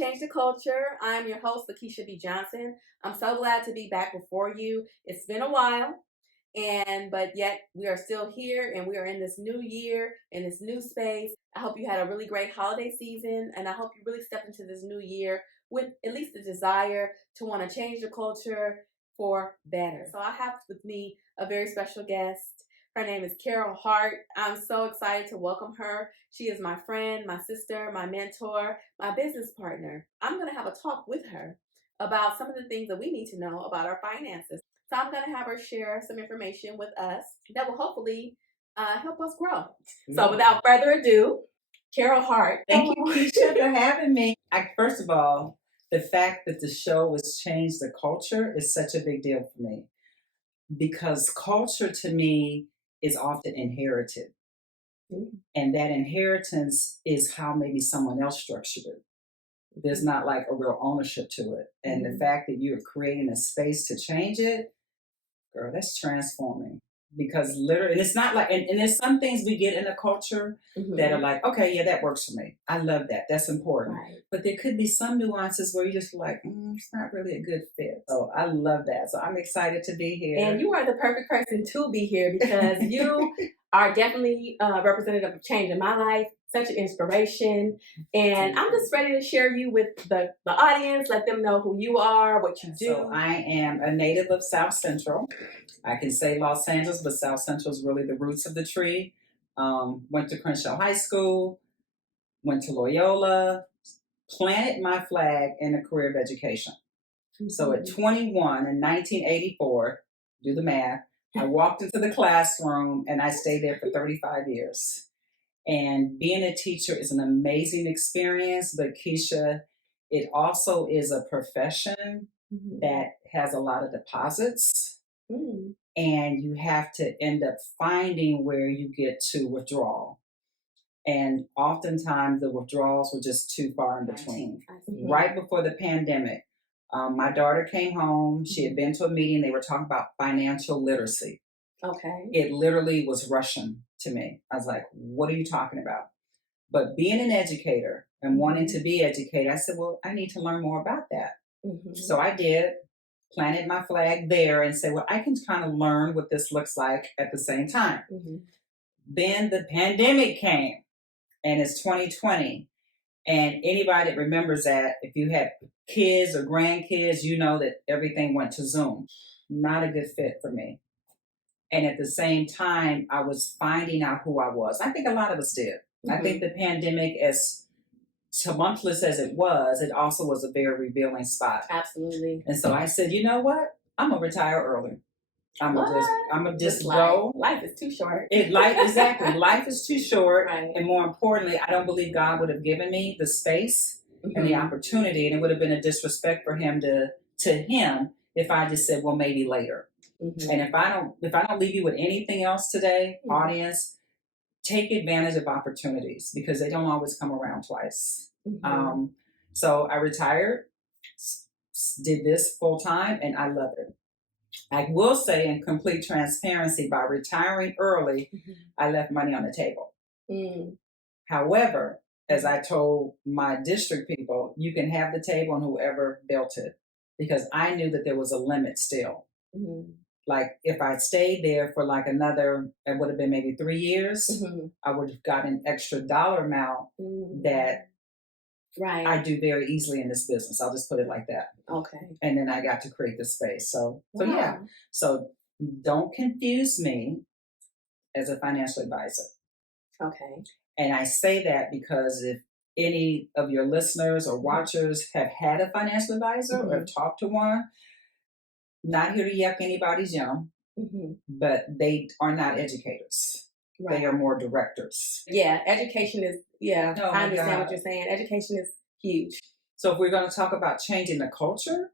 Change the Culture. I'm your host, Lakeisha B. Johnson. I'm so glad to be back before you. It's been a while, but yet we are still here and we are in this new year, in this new space. I hope you had a really great holiday season, and I hope you really step into this new year with at least the desire to want to change the culture for better. So I have with me a very special guest. Her name is Carole Hart. I'm so excited to welcome her. She is my friend, my sister, my mentor, my business partner. I'm going to have a talk with her about some of the things that we need to know about our finances. So I'm going to have her share some information with us that will hopefully help us grow. So without further ado, Carole Hart. Thank you, Keisha, for having me. First of all, the fact that the show has changed the culture is such a big deal for me, because culture to me is often inherited. Mm-hmm. And that inheritance is how maybe someone else structured it. There's not like a real ownership to it. And the fact that you're creating a space to change it, girl, that's transforming. Because literally, and it's not like, and there's some things we get in the culture that are like, okay, yeah, that works for me. I love that. That's important. Right. But there could be some nuances where you're just like, it's not really a good fit. So I love that. So I'm excited to be here. And you are the perfect person to be here because you are definitely a representative of change in my life. Such an inspiration. And I'm just ready to share you with the audience, let them know who you are, what you do. So I am a native of South Central. I can say Los Angeles, but South Central is really the roots of the tree. Went to Crenshaw High School, went to Loyola, planted my flag in a career of education. Mm-hmm. So at 21 in 1984, do the math, I walked into the classroom and I stayed there for 35 years. And being a teacher is an amazing experience, but Keisha, it also is a profession that has a lot of deposits. And you have to end up finding where you get to withdrawal. And oftentimes the withdrawals were just too far in between. Right before the pandemic, my daughter came home. She had been to a meeting. They were talking about financial literacy. Okay. It literally was Russian to me. I was like, what are you talking about? But being an educator and wanting to be educated, I said, well, I need to learn more about that. So I did. Planted my flag there and said, well, I can kind of learn what this looks like at the same time. Then the pandemic came, and it's 2020. And anybody that remembers that, if you had kids or grandkids, you know that everything went to Zoom. Not a good fit for me. And at the same time, I was finding out who I was. I think a lot of us did. I think the pandemic, as tumultuous as it also was a very revealing spot. Absolutely. And so I said, you know what? I'm gonna retire early. I'm gonna just go. Life is too short. Exactly. Life is too short. Right. And more importantly, I don't believe God would have given me the space and the opportunity, and it would have been a disrespect for him to him if I just said, well, maybe later. And if I don't leave you with anything else today, audience, take advantage of opportunities because they don't always come around twice. So I retired, did this full time, and I love it. I will say in complete transparency, by retiring early, I left money on the table. However, as I told my district people, you can have the table and whoever built it, because I knew that there was a limit still. Like if I stayed there for like another, it would have been maybe 3 years, I would have gotten an extra dollar amount that I do very easily in this business. I'll just put it like that. Okay. And then I got to create the space. So yeah. So don't confuse me as a financial advisor. Okay. And I say that because if any of your listeners or watchers have had a financial advisor or have talked to one, not here to yuck anybody's yum, but they are not educators. Right. They are more directors. Yeah, education is, I understand what you're saying. Education is huge. So if we're going to talk about changing the culture,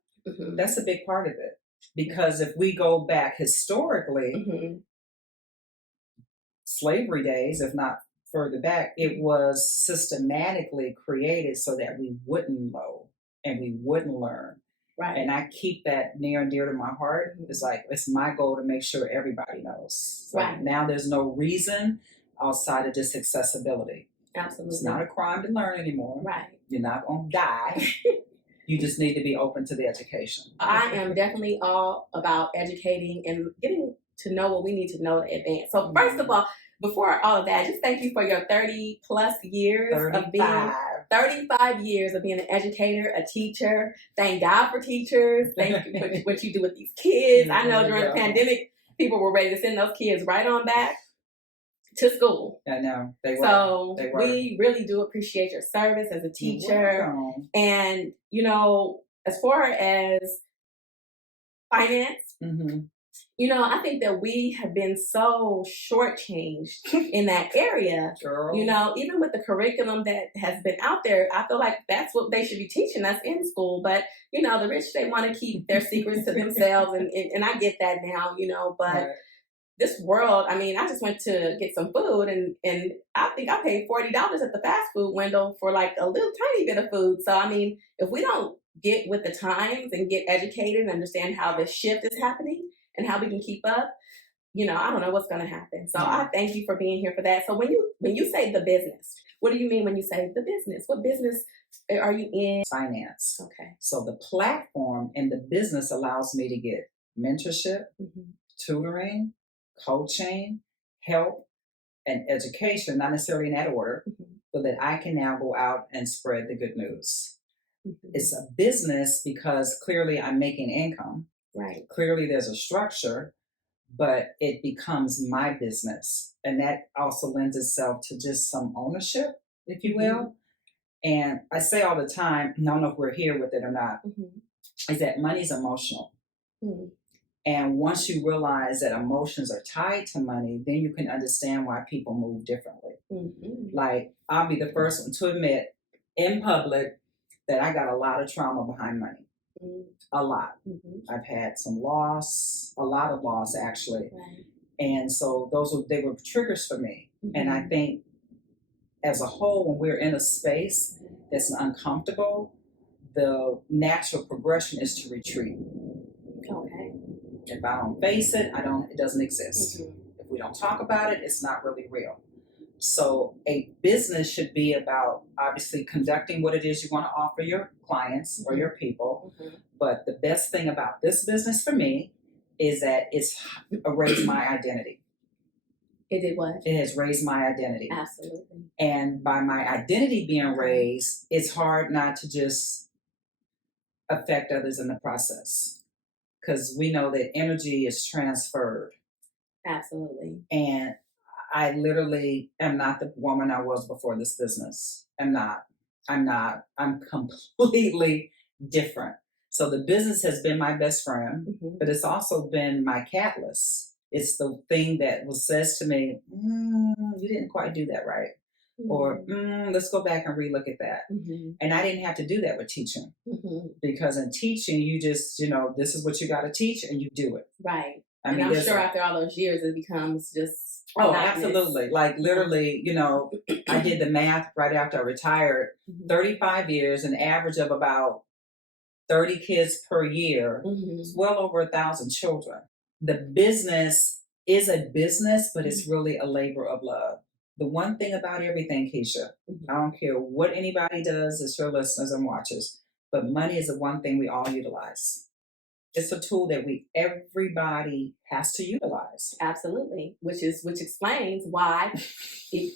that's a big part of it. Because if we go back historically, slavery days, if not further back, it was systematically created so that we wouldn't know and we wouldn't learn. Right. And I keep that near and dear to my heart. It's like, it's my goal to make sure everybody knows. So now there's no reason outside of just accessibility. Absolutely. It's not a crime to learn anymore. Right. You're not going to die. You just need to be open to the education. I am definitely all about educating and getting to know what we need to know to advance. So first of all, before all of that, just thank you for your 30 plus years 35. of being 35 years of being an educator, a teacher. Thank God for teachers. Thank you for what you do with these kids. I know during the pandemic, people were ready to send those kids right on back to school. I know. They were. So they were. We really do appreciate your service as a teacher. And, you know, as far as finance, you know, I think that we have been so shortchanged in that area. Girl. You know, even with the curriculum that has been out there, I feel like that's what they should be teaching us in school. But, you know, the rich, they want to keep their secrets to themselves. And I get that now, you know, but right. This world, I mean, I just went to get some food and I think I paid $40 at the fast food window for like a little tiny bit of food. So, I mean, if we don't get with the times and get educated and understand how this shift is happening and how we can keep up, you know, I don't know what's going to happen. So I thank you for being here for that. So when you say the business, what do you mean when you say the business? What business are you in? Finance. Okay. So the platform and the business allows me to get mentorship, tutoring, coaching, help, and education, not necessarily in that order, so that I can now go out and spread the good news. It's a business because clearly I'm making income. Right. Clearly there's a structure, but it becomes my business. And that also lends itself to just some ownership, if you will. And I say all the time, I don't know if we're here with it or not, is that money's emotional. And once you realize that emotions are tied to money, then you can understand why people move differently. Like, I'll be the first one to admit in public that I got a lot of trauma behind money. A lot. I've had some loss, a lot of loss actually. Right. And so they were triggers for me. And I think as a whole, when we're in a space that's uncomfortable, the natural progression is to retreat. Okay. If I don't face it, it doesn't exist. If we don't talk about it, it's not really real. So a business should be about obviously conducting what it is you want to offer your clients or your people. But the best thing about this business for me is that it's raised my identity. It did what? It has raised my identity. Absolutely. And by my identity being raised, it's hard not to just affect others in the process. Because we know that energy is transferred. Absolutely. And I literally am not the woman I was before this business. I'm not. I'm completely different. So the business has been my best friend, but it's also been my catalyst. It's the thing that says to me, you didn't quite do that right. Or let's go back and relook at that. And I didn't have to do that with teaching. Because in teaching, you just, this is what you got to teach and you do it. Right. I'm sure after all those years, it becomes just absolutely. Like literally, I did the math right after I retired, 35 years, an average of about 30 kids per year. It's well over 1,000 children. The business is a business, but it's really a labor of love. The one thing about everything, Keisha, I don't care what anybody does, it's your listeners and watchers, but money is the one thing we all utilize. It's a tool that everybody has to utilize. Absolutely, which explains why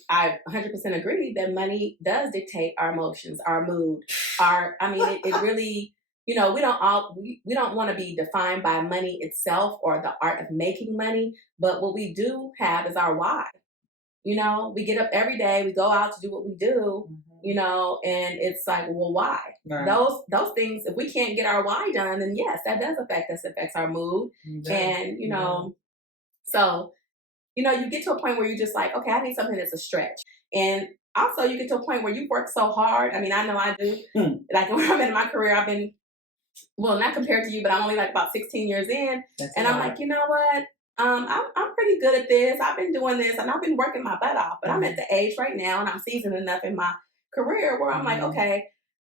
I 100% agree that money does dictate our emotions, our mood, it really, we don't want to be defined by money itself or the art of making money, but what we do have is our why. We get up every day, we go out to do what we do, and it's like, well, why? Right. Those things, if we can't get our why done, then yes, that does affect us, affects our mood. And, so, you get to a point where you're just like, okay, I need something that's a stretch. And also you get to a point where you work so hard. I mean, I know I do. Like when I'm in my career, I've been, well, not compared to you, but I'm only like about 16 years in. I'm like, you know what? I'm pretty good at this. I've been doing this and I've been working my butt off, but I'm at the age right now and I'm seasoned enough in my career where I'm like, okay,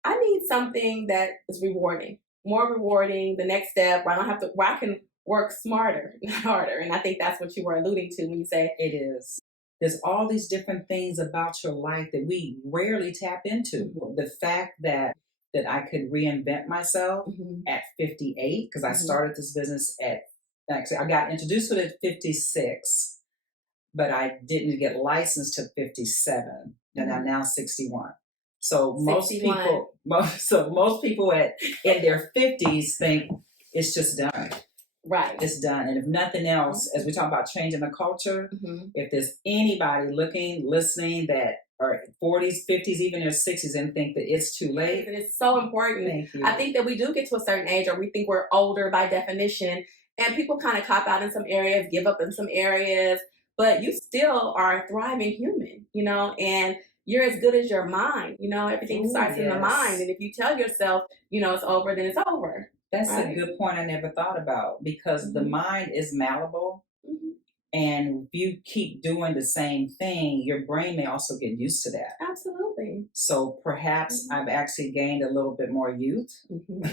I need something that is rewarding, more rewarding, the next step where I can work smarter, not harder. And I think that's what you were alluding to when you say it is. There's all these different things about your life that we rarely tap into. The fact that I could reinvent myself at 58, because I started this business at, actually, I got introduced to it at 56, but I didn't get licensed to 57, and I'm now 61. So most 61. people, most people in their 50s think it's just done. Right. It's done. And if nothing else, as we talk about changing the culture, if there's anybody looking, listening that are 40s, 50s, even their 60s and think that it's too late. And it's so important. Thank you. I think that we do get to a certain age, or we think we're older by definition, and people kind of cop out in some areas, give up in some areas, but you still are a thriving human, you know, and you're as good as your mind. You know, everything starts in the mind. And if you tell yourself, you know, it's over, then it's over. That's a good point I never thought about, because the mind is malleable. And if you keep doing the same thing, your brain may also get used to that. Absolutely. So perhaps I've actually gained a little bit more youth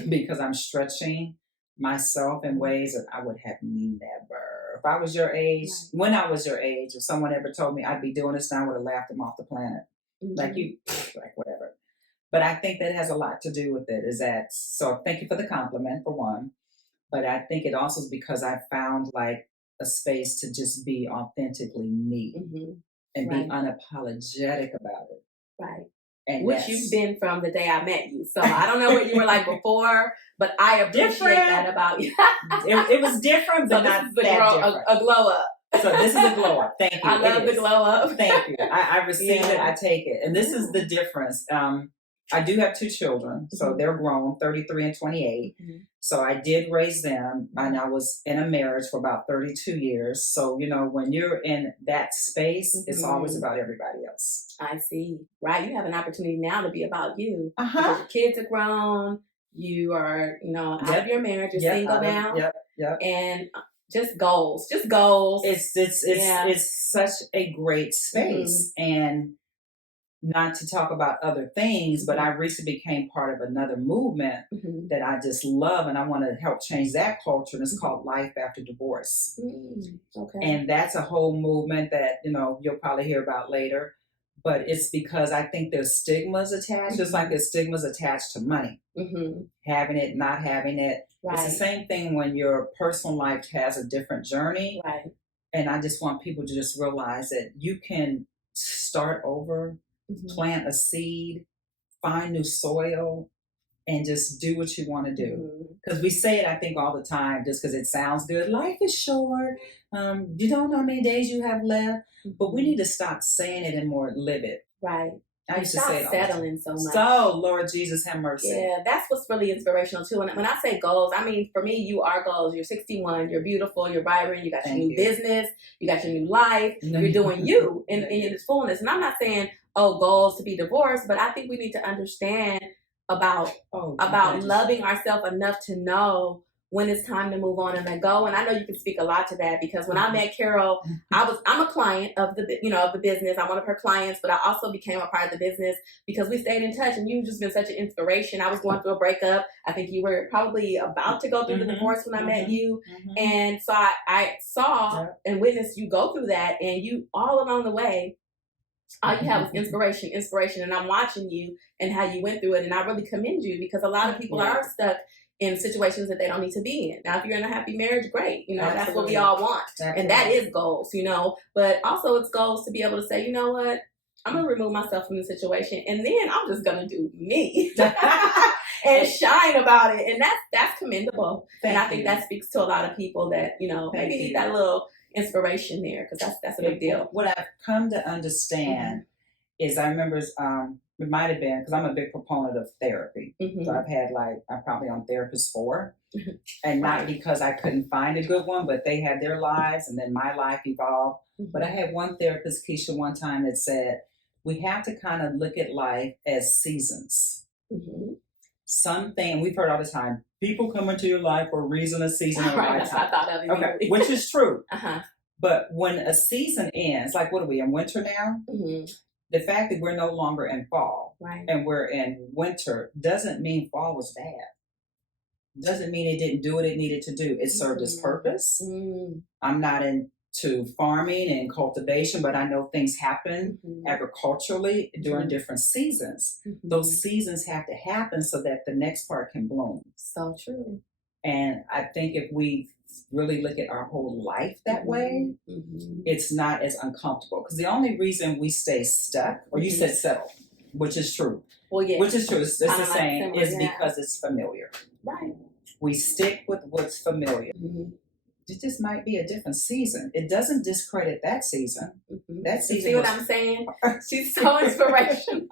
because I'm stretching myself in ways that I would have never. If I was your age, when I was your age, if someone ever told me I'd be doing this now, I would have laughed them off the planet. Like you, like whatever. But I think that has a lot to do with it. Is that, so thank you for the compliment, for one. But I think it also is because I found like a space to just be authentically me and be unapologetic about it. Right. And which you've been from the day I met you. So I don't know what you were like before, but I appreciate that about you. it was different, but not that different. A glow up. So this is a glow up. Thank you. I love the glow up. Thank you. I receive it. I take it. And this is the difference. I do have 2 children, so they're grown, 33 and 28. So I did raise them, and I was in a marriage for about 32 years. So, you know, when you're in that space, it's always about everybody else. I see. Right. You have an opportunity now to be about you. Because your kids are grown. You are, you know, out of your marriage. You're single now. And just goals. It's such a great space. And not to talk about other things, but I recently became part of another movement that I just love, and I want to help change that culture, and it's called Life After Divorce. Okay. And that's a whole movement that, you know, you'll probably hear about later, but it's because I think there's stigmas attached, just like there's stigmas attached to money. Having it, not having it. Right. It's the same thing when your personal life has a different journey. Right. And I just want people to just realize that you can start over, plant a seed, find new soil, and just do what you want to do. Because we say it, I think, all the time, just because it sounds good. Life is short. You don't know how many days you have left. But we need to stop saying it and more live it. Right. I used to say settling so much. So, Lord Jesus, have mercy. Yeah, that's what's really inspirational too. And when I say goals, I mean, for me, you are goals. You're 61. You're beautiful. You're vibrant. You got your new business. You got your new life. You're doing you in its fullness. And I'm not saying, goals to be divorced, but I think we need to understand about loving ourselves enough to know when it's time to move on and let go. And I know you can speak a lot to that, because when I met Carole, I'm a client of the business. I'm one of her clients, but I also became a part of the business because we stayed in touch, and you've just been such an inspiration. I was going through a breakup. I think you were probably about to go through the divorce when I met you. And so I saw and witnessed you go through that, and you all along the way, all you have is inspiration. And I'm watching you and how you went through it. And I really commend you, because a lot of people are stuck in situations that they don't need to be in. Now, if you're in a happy marriage, great. You know, that's what we all want. And that is goals, you know. But also it's goals to be able to say, you know what? I'm going to remove myself from the situation, and then I'm just going to do me and shine about it. And that's commendable. And I think that speaks to a lot of people that, you know, maybe need that little inspiration there, because that's a big deal. What I've come to understand is, I remember it might have been because I'm a big proponent of therapy. So I'm probably on therapist 4, and not because I couldn't find a good one, but they had their lives and then my life evolved. But I had one therapist, Keisha, one time that said, we have to kind of look at life as seasons. Something we've heard all the time, people come into your life for a reason, a season, or a lifetime. Okay, which is true. But when a season ends, like, what are we in winter now? The fact that we're no longer in fall and we're in winter doesn't mean fall was bad. Doesn't mean it didn't do what it needed to do. It served its purpose. I'm not in to farming and cultivation, but I know things happen agriculturally during different seasons. Those seasons have to happen so that the next part can bloom. So true. And I think if we really look at our whole life that way, it's not as uncomfortable. Because the only reason we stay stuck, or you said settle, which is true. Well, yeah. Which is true. It's the Kinda like same. similar, Is because it's familiar. Right. We stick with what's familiar. It just might be a different season. It doesn't discredit that season. That season. See what I'm saying? She's so inspirational.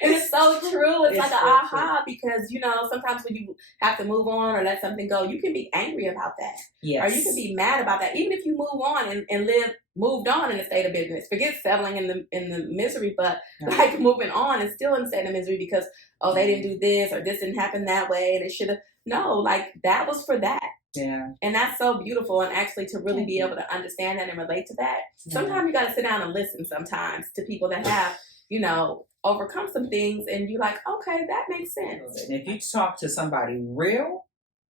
And it's so true. It's like an aha because, you know, sometimes when you have to move on or let something go, you can be angry about that. Yes. Or you can be mad about that. Even if you move on and moved on in a state of business. Forget settling in the misery, but like moving on and still in a state of misery because, oh, they didn't do this or this didn't happen that way and it should have. No, like that was for that. Yeah. And that's so beautiful. And actually to really be able to understand that and relate to that. Sometimes you got to sit down and listen sometimes to people that have, you know, overcome some things and you're like, okay, that makes sense. And if you talk to somebody real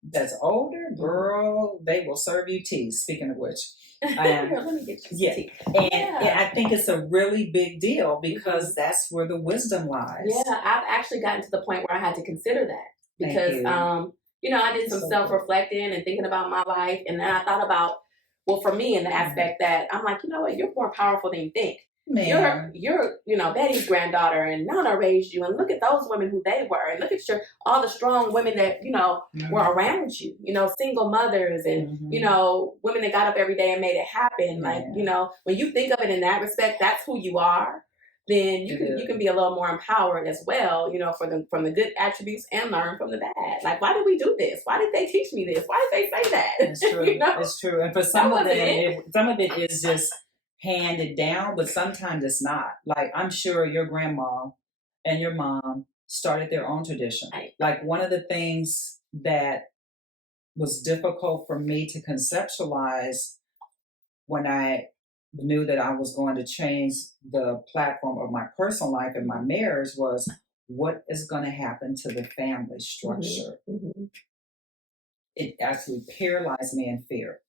that's older, girl, they will serve you tea. Speaking of which. Let me get you some tea. And I think it's a really big deal because that's where the wisdom lies. Yeah, I've actually gotten to the point where I had to consider that because, you know, I did some self-reflecting and thinking about my life. And then I thought about, well, for me in the aspect that I'm like, you know what, you're more powerful than you think. Man. You're, you know, Betty's granddaughter and Nana raised you and look at those women who they were and look at all the strong women that, you know, were around you, you know, single mothers and, you know, women that got up every day and made it happen. Like, you know, when you think of it in that respect, that's who you are. Then you can be a little more empowered as well, you know, from the good attributes and learn from the bad. Like, why did we do this? Why did they teach me this? Why did they say that? It's true. You know? It's true. And for some of it is just handed down, but sometimes it's not. Like, I'm sure your grandma and your mom started their own tradition. Right. Like, one of the things that was difficult for me to conceptualize when I knew that I was going to change the platform of my personal life and my marriage was what is going to happen to the family structure. It actually paralyzed me in fear.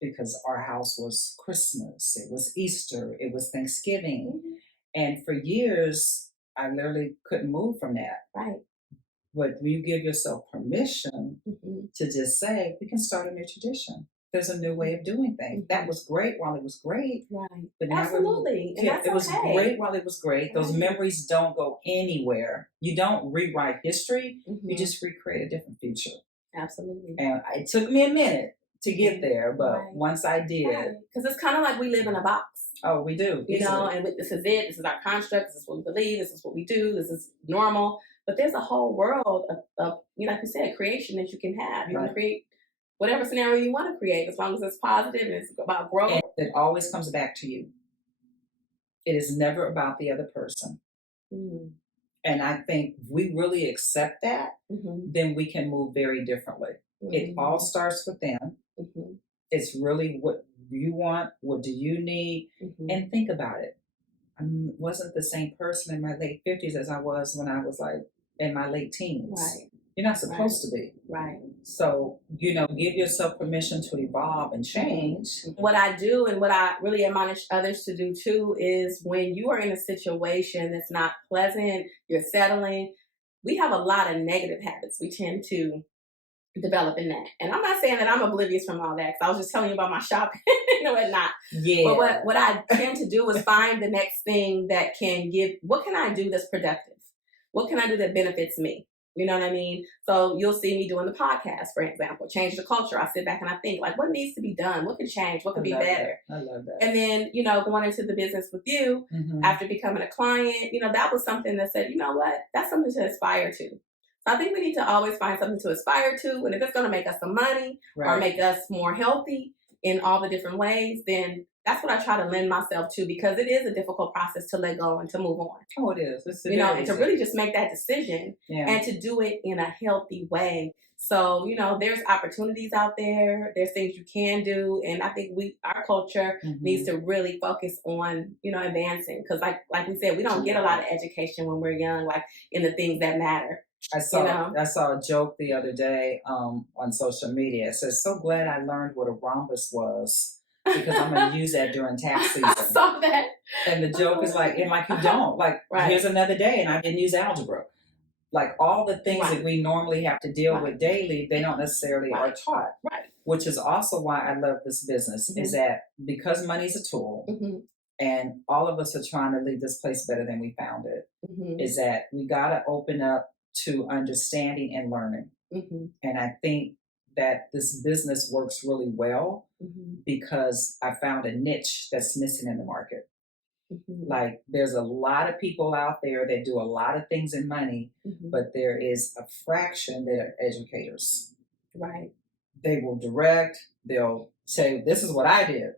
Because our house was Christmas, it was Easter, it was Thanksgiving. And for years, I literally couldn't move from that. Right. But when you give yourself permission to just say, we can start a new tradition. There's a new way of doing things. That was great while it was great. Right. But absolutely. And that's it was great while it was great. Those memories don't go anywhere. You don't rewrite history. You just recreate a different future. Absolutely. And it took me a minute to get there, but once I did, because it's kind of like we live in a box. Oh, we do, you know, and this is it. This is our construct. This is what we believe. This is what we do. This is normal. But there's a whole world of you know, like you said, creation that you can have. You can create whatever scenario you want to create, as long as it's positive and it's about growth. And it always comes back to you. It is never about the other person. And I think if we really accept that, then we can move very differently. It all starts with them. It's really what you want, what do you need, and think about it. I wasn't the same person in my late 50s as I was when I was like in my late teens. Right. You're not supposed to be. Right. So, you know, give yourself permission to evolve and change. What I do and what I really admonish others to do too is when you are in a situation that's not pleasant, you're settling, we have a lot of negative habits we tend to develop in that. And I'm not saying that I'm oblivious from all that, because I was just telling you about my shopping and whatnot. Yeah. But what I tend to do is find the next thing that can give, what can I do that's productive? What can I do that benefits me? You know what I mean? So you'll see me doing the podcast, for example, change the culture. I sit back and I think, like, what needs to be done? What can change? What could be better? I love that. And then, you know, going into the business with you, after becoming a client, you know, that was something that said, you know what? That's something to aspire to. So I think we need to always find something to aspire to. And if it's going to make us some money or make us more healthy in all the different ways, then that's what I try to lend myself to, because it is a difficult process to let go and to move on. Oh, it is. You know, and to really just make that decision and to do it in a healthy way So, there's opportunities out there. There's things you can do. And I think our culture needs to really focus on, advancing. Because like we said, we don't get a lot of education when we're young, like in the things that matter. I saw a joke the other day on social media. It says, "So glad I learned what a rhombus was because I'm going to use that during tax season." I saw that. And the joke is like, and like you don't. Like, here's another day and I didn't use algebra. Like all the things that we normally have to deal with daily, they don't necessarily are taught. Right. Which is also why I love this business, is that because money's a tool and all of us are trying to leave this place better than we found it, is that we got to open up to understanding and learning. And I think that this business works really well because I found a niche that's missing in the market. Like there's a lot of people out there that do a lot of things in money, but there is a fraction that are educators. Right. They will direct, they'll say, this is what I did.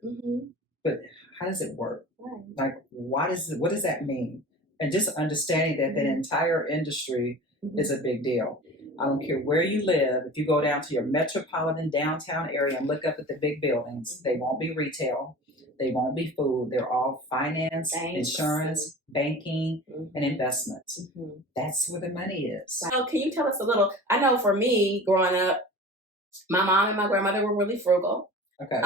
But how does it work? Right. Like what does that mean? And just understanding that that entire industry is a big deal. I don't care where you live. If you go down to your metropolitan downtown area and look up at the big buildings, they won't be retail. They won't be food. They're all finance, insurance, banking, and investments. That's where the money is. So can you tell us a little? I know for me, growing up, my mom and my grandmother were really frugal. Okay.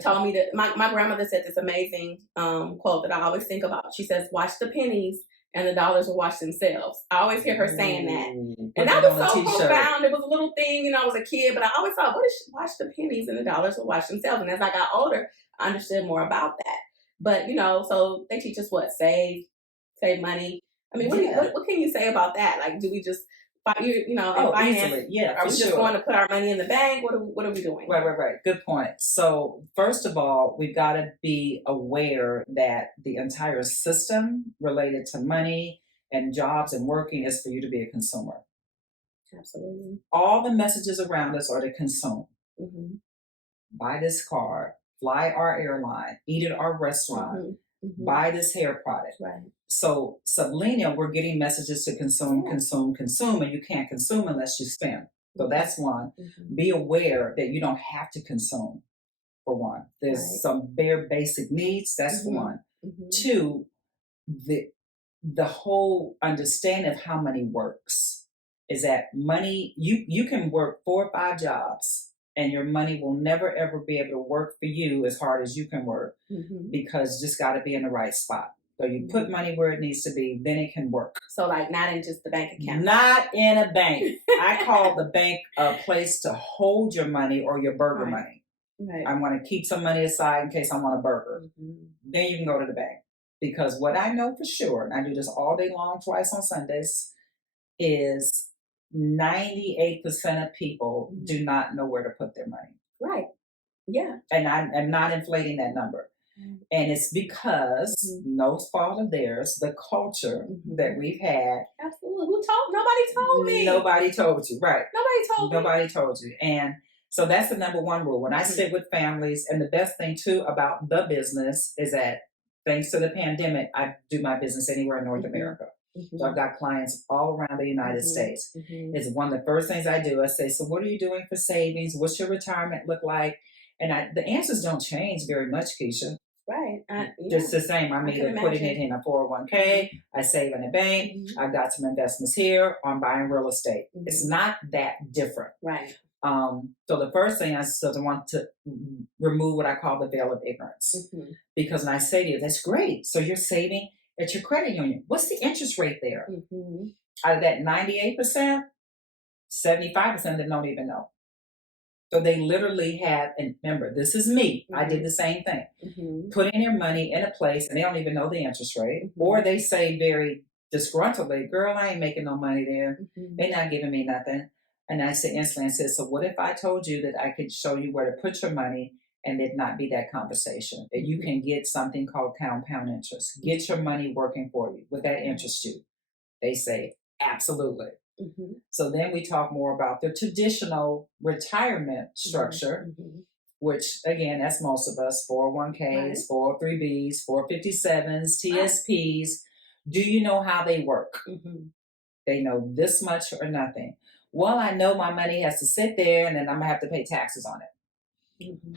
Told me that my grandmother said this amazing quote that I always think about. She says, "Watch the pennies and the dollars will watch themselves." I always hear her saying that. And that was so profound. It was a little thing, I was a kid, but I always thought, what is watch the pennies and the dollars will watch themselves? And as I got older, I understood more about that. But, so they teach us what? Save money. I mean, what can you say about that? Like, do we just, finance? Easily. Yeah, are we just going to put our money in the bank? What are we doing? Right. Good point. So first of all, we've got to be aware that the entire system related to money and jobs and working is for you to be a consumer. Absolutely. All the messages around us are to consume. Buy this car, fly our airline, eat at our restaurant, buy this hair product. Right. So subliminal, we're getting messages to consume, and you can't consume unless you spend. So that's one. Be aware that you don't have to consume, for one. There's some bare basic needs, that's one. Two, the whole understanding of how money works is that money, you can work 4 or 5 jobs and your money will never ever be able to work for you as hard as you can work because you just got to be in the right spot. So you put money where it needs to be, then it can work. So like not in just the bank account. Not in a bank. I call the bank a place to hold your money or your burger money. Right. I want to keep some money aside in case I want a burger. Then you can go to the bank. Because what I know for sure, and I do this all day long, twice on Sundays, is 98% of people do not know where to put their money. Right. Yeah. And I'm not inflating that number. And it's because, no fault of theirs, the culture that we've had. Absolutely. Nobody told me. Nobody told you, right. Nobody told you. And so that's the number one rule. When I sit with families, and the best thing too about the business is that thanks to the pandemic, I do my business anywhere in North America. So I've got clients all around the United States. It's one of the first things I do. I say, so what are you doing for savings? What's your retirement look like? And the answers don't change very much, Keisha. Right. Just the same. I'm either putting it in a 401k, I save in a bank, I've got some investments here, or I'm buying real estate. It's not that different. Right. So the first thing I want to remove what I call the veil of ignorance. Because when I say to you, that's great. So you're saving at your credit union. What's the interest rate there? Out of that 98%, 75% of them don't even know. So they literally have, and remember, this is me. I did the same thing. Putting their money in a place and they don't even know the interest rate. Or they say very disgruntledly, girl, I ain't making no money there. They're not giving me nothing. And I said instantly, so what if I told you that I could show you where to put your money and it not be that conversation? That you can get something called compound interest. Get your money working for you. Would that interest you? They say, absolutely. So then we talk more about the traditional retirement structure, which again, that's most of us, 401ks, 403bs, 457s, TSPs. Do you know how they work? They know this much or nothing. Well, I know my money has to sit there and then I'm gonna have to pay taxes on it.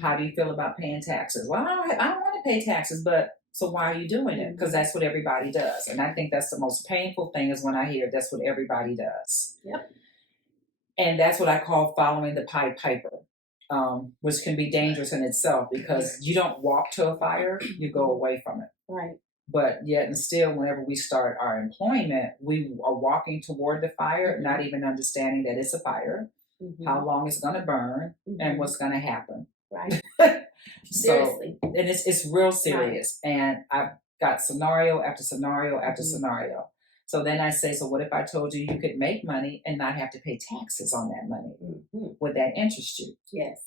How do you feel about paying taxes? Well, I don't want to pay taxes, but so why are you doing it? Because that's what everybody does. And I think that's the most painful thing is when I hear that's what everybody does. Yep. And that's what I call following the Pied Piper, which can be dangerous in itself because you don't walk to a fire, you go away from it. Right. But yet and still, whenever we start our employment, we are walking toward the fire, not even understanding that it's a fire, how long it's going to burn, and what's going to happen. Right. Seriously. And it's real serious. Right. And I've got scenario after scenario after scenario. So then I say, so what if I told you you could make money and not have to pay taxes on that money? Would that interest you? Yes.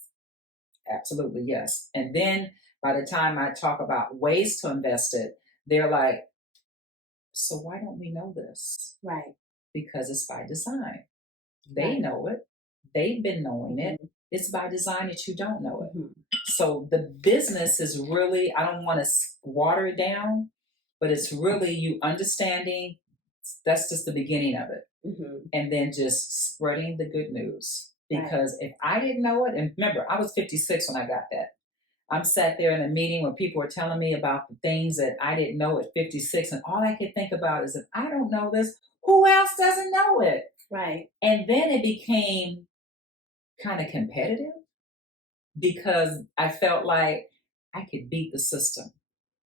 Absolutely, yes. And then by the time I talk about ways to invest it, they're like, so why don't we know this? Right. Because it's by design. They know it. They've been knowing it. It's by design that you don't know it. So the business is really, I don't want to water it down, but it's really you understanding. That's just the beginning of it. And then just spreading the good news. Because if I didn't know it, and remember, I was 56 when I got that. I'm sat there in a meeting where people were telling me about the things that I didn't know at 56. And all I could think about is if I don't know this, who else doesn't know it? Right. And then it became kind of competitive because I felt like I could beat the system.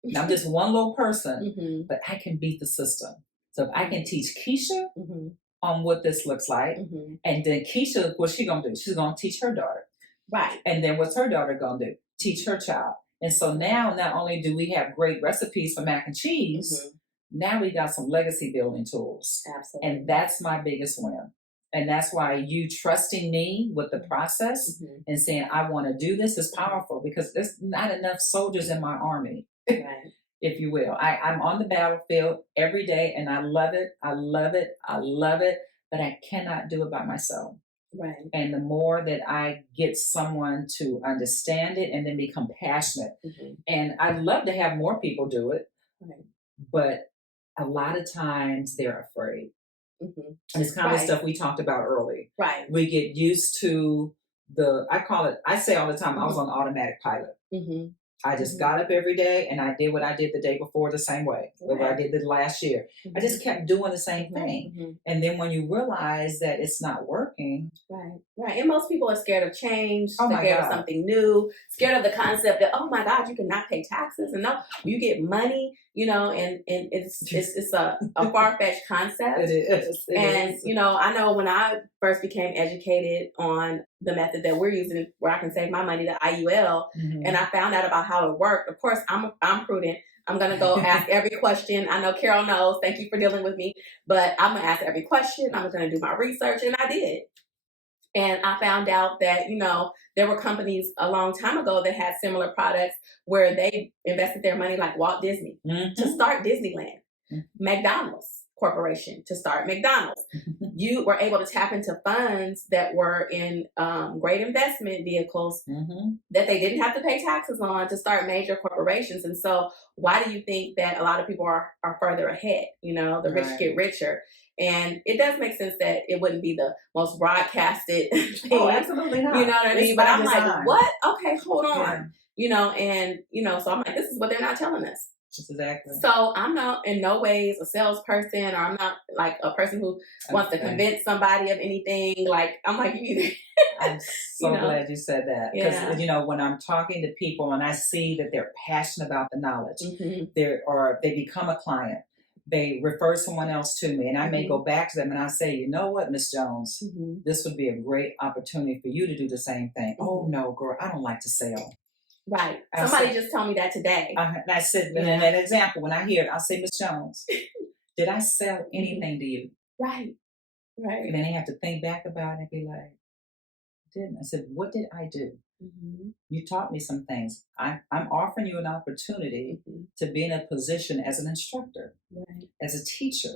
Now, I'm just one little person, but I can beat the system. So if I can teach Keisha on what this looks like, and then Keisha, what's she going to do? She's going to teach her daughter. Right. And then what's her daughter going to do? Teach her child. And so now, not only do we have great recipes for mac and cheese, now we got some legacy building tools. Absolutely. And that's my biggest win. And that's why you trusting me with the process and saying, I want to do this is powerful because there's not enough soldiers in my army, if you will. I'm on the battlefield every day and I love it. I love it. I love it. But I cannot do it by myself. Right. And the more that I get someone to understand it and then be compassionate. And I'd love to have more people do it. But a lot of times they're afraid. And it's kind of the stuff we talked about early. Right. We get used to I say all the time, I was on automatic pilot. I just got up every day and I did what I did the day before the same way, what I did the last year. I just kept doing the same thing. And then when you realize that it's not working. Right. And most people are scared of change. They're scared of something new, scared of the concept that, oh my God, you cannot pay taxes and no, you get money, and it's a far-fetched concept. It is. I know when I first became educated on the method that we're using where I can save my money, the IUL, and I found out about how it worked. Of course, I'm prudent. I'm going to go ask every question. I know Carole knows. Thank you for dealing with me. But I'm going to ask every question. I'm going to do my research. And I did. And I found out that, there were companies a long time ago that had similar products where they invested their money like Walt Disney to start Disneyland, McDonald's Corporation to start McDonald's. You were able to tap into funds that were in great investment vehicles that they didn't have to pay taxes on to start major corporations. And so why do you think that a lot of people are further ahead? The rich get richer. And it does make sense that it wouldn't be the most broadcasted thing. Oh, absolutely not. You know what I mean? But I'm like, what? Okay, hold on. So I'm like, this is what they're not telling us. Exactly. So I'm not in no ways a salesperson, or I'm not like a person who wants to convince somebody of anything. Like, I'm like, you either. I'm so glad you said that. Because, when I'm talking to people and I see that they're passionate about the knowledge, they become a client. They refer someone else to me, and I may go back to them and I say, you know what, Miss Jones, this would be a great opportunity for you to do the same thing. Oh, no, girl, I don't like to sell. Right. Somebody just told me that today. And I said, in that example, when I hear it, I'll say, Miss Jones, did I sell anything to you? Right. And then they have to think back about it and be like, didn't. I said, what did I do? You taught me some things. I'm offering you an opportunity to be in a position as an instructor, as a teacher.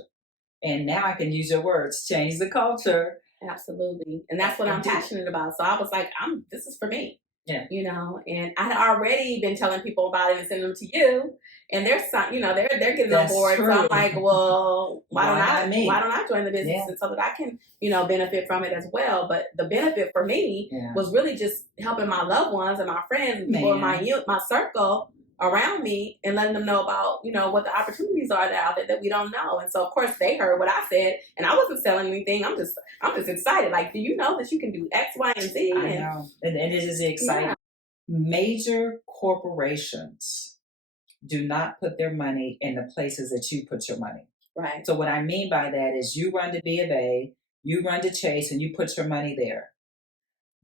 And now I can use your words, change the culture. Absolutely. And that's what I'm passionate about. So I was like, this is for me. Yeah. You know, and I had already been telling people about it and sending them to you, and they're getting on That's board. true. So I'm like, well, Why not me? why don't I join the business Yeah. and so that I can, benefit from it as well. But the benefit for me was really just helping my loved ones and my friends and people in my circle around me and letting them know about, what the opportunities are that out there that we don't know. And so of course they heard what I said, and I wasn't selling anything. I'm just excited. Like, do you know that you can do X, Y, and Z? I know. And it is exciting. Yeah. Major corporations do not put their money in the places that you put your money. Right. So what I mean by that is you run to B of A, you run to Chase, and you put your money there.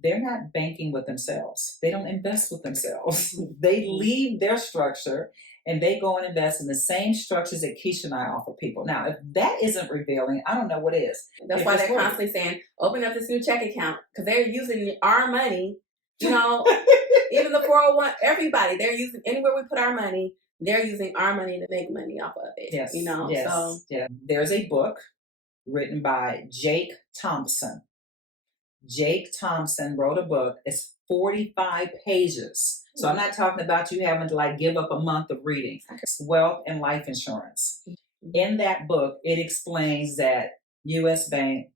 They're not banking with themselves. They don't invest with themselves. They leave their structure and they go and invest in the same structures that Keisha and I offer people. Now, if that isn't revealing, I don't know what is. That's why they're constantly saying, open up this new check account, because they're using our money, even the 401, everybody, they're using, anywhere we put our money, they're using our money to make money off of it. Yes. Yes. So yeah. There's a book written by Jake Thompson. Jake Thompson wrote a book. It's 45 pages. So I'm not talking about you having to give up a month of reading. It's wealth and life insurance. In that book, it explains that U.S. Bank,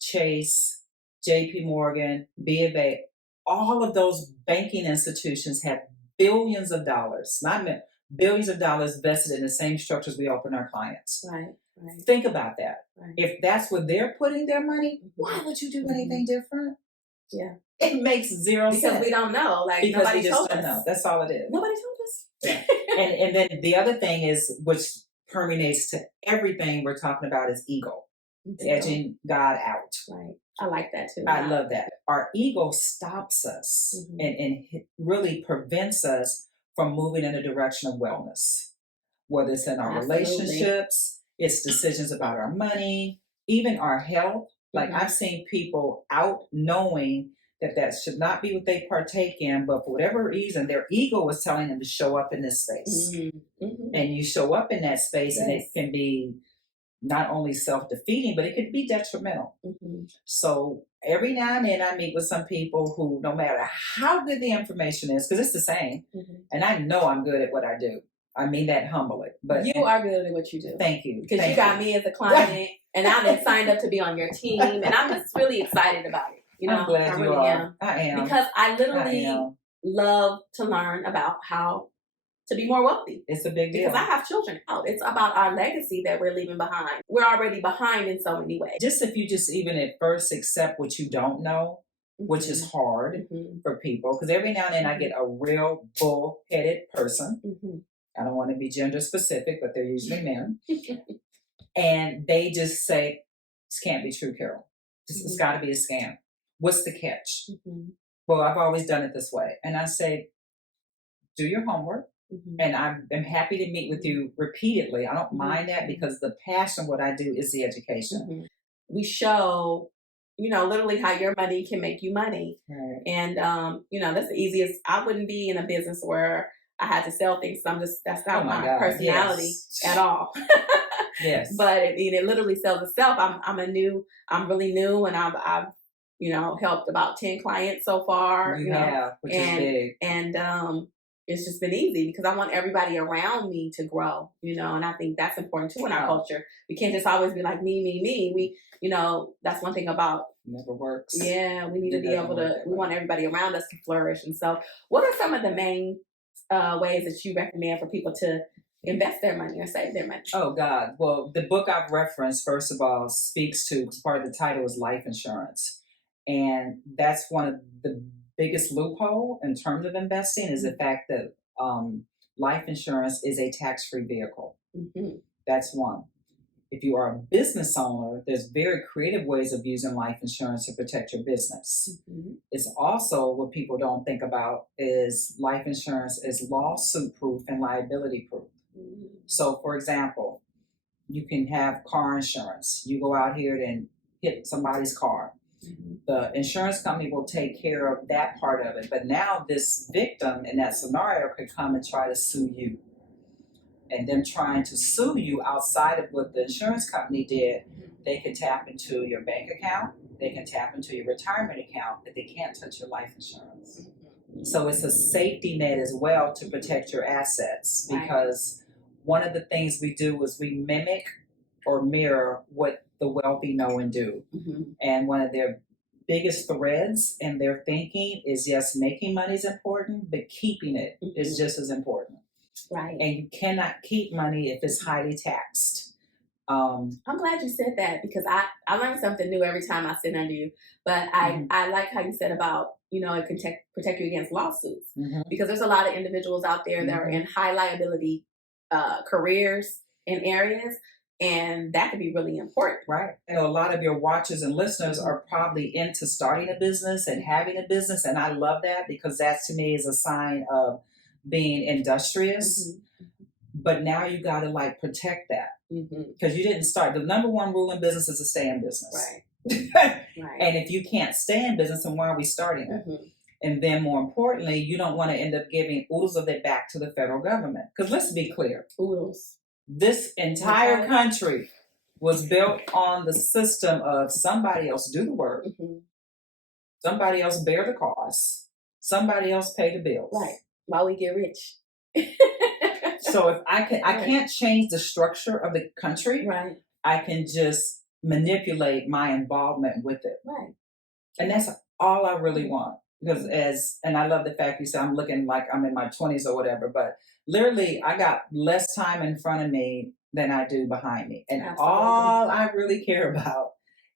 Chase, J.P. Morgan, B of A, all of those banking institutions have billions of dollars, not billions of dollars vested in the same structures we open our clients. Right. Think about that. Right. If that's where they're putting their money, why would you do anything different? Yeah. It makes zero sense. Because we don't know. Because nobody we just told don't us. know. That's all it is. Nobody told us. Yeah. And then the other thing is, which permeates to everything we're talking about, is ego. Edging God out. Right. I like that too. I love that. Our ego stops us and really prevents us from moving in the direction of wellness. Whether it's in our relationships, it's decisions about our money, even our health. Like I've seen people out knowing that should not be what they partake in, but for whatever reason, their ego was telling them to show up in this space. And you show up in that space, and it can be not only self-defeating, but it could be detrimental. So every now and then I meet with some people who, no matter how good the information is, because it's the same, and I know I'm good at what I do. I mean that humbly. But you are good at what you do. Thank you. Because you got me as a client, and I've been signed up to be on your team, and I'm just really excited about it. I'm glad I you really are. am. I am. Because I literally love to learn about how to be more wealthy. It's a big deal. Because I have children out. It's about our legacy that we're leaving behind. We're already behind in so many ways. Just if you just even at first accept what you don't know, which is hard for people. Because every now and then I get a real bull-headed person. I don't want to be gender specific, but they're usually men. And they just say, this can't be true, Carole. It's got to be a scam. What's the catch? Well, I've always done it this way. And I say, do your homework. And I'm happy to meet with you repeatedly. I don't mind that, because the passion of what I do is the education. We show, literally how your money can make you money. Right. And, that's the easiest. I wouldn't be in a business where I had to sell things. That's not my personality at all. Yes. But it literally sells itself. I'm really new, and I've helped about 10 clients so far. You have, which is big. And it's just been easy because I want everybody around me to grow, and I think that's important too in our culture. We can't just always be like me. We, that's one thing about never works. Yeah, we need to be able to. We want everybody around us to flourish. And so, what are some of the main ways that you recommend for people to invest their money or save their money? Oh God! Well, the book I've referenced, first of all, speaks to, part of the title is life insurance, and that's one of the biggest loophole in terms of investing is the fact that life insurance is a tax-free vehicle. That's one. If you are a business owner, there's very creative ways of using life insurance to protect your business. It's also, what people don't think about is life insurance is lawsuit proof and liability proof. So for example, you can have car insurance. You go out here and hit somebody's car. The insurance company will take care of that part of it. But now this victim in that scenario could come and try to sue you. And them trying to sue you outside of what the insurance company did, they can tap into your bank account, they can tap into your retirement account, but they can't touch your life insurance. So it's a safety net as well to protect your assets, Right. because one of the things we do is we mimic or mirror what the wealthy know and do. And one of their biggest threads in their thinking is, yes, making money is important, but keeping it is just as important. Right. And you cannot keep money if it's highly taxed. I'm glad you said that, because I learn something new every time I sit under you. But I like how you said about, it can protect you against lawsuits, because there's a lot of individuals out there that are in high liability careers in areas, and that can be really important. Right. A lot of your watchers and listeners are probably into starting a business and having a business, and I love that, because that to me is a sign of being industrious. But now you got to like protect that, because you didn't start. The number one rule in business is to stay in business. Right. And if you can't stay in business, then why are we starting it? And then more importantly, you don't want to end up giving oodles of it back to the federal government. Because let's be clear. Oodles. This entire country was built on the system of somebody else do the work, somebody else bear the costs, somebody else pay the bills. Right. While we get rich. So if I can't change the structure of the country. Right. I can just manipulate my involvement with it. Right. And that's all I really want. Because and I love the fact you said I'm looking like I'm in my 20s or whatever, but literally I got less time in front of me than I do behind me. And all I really care about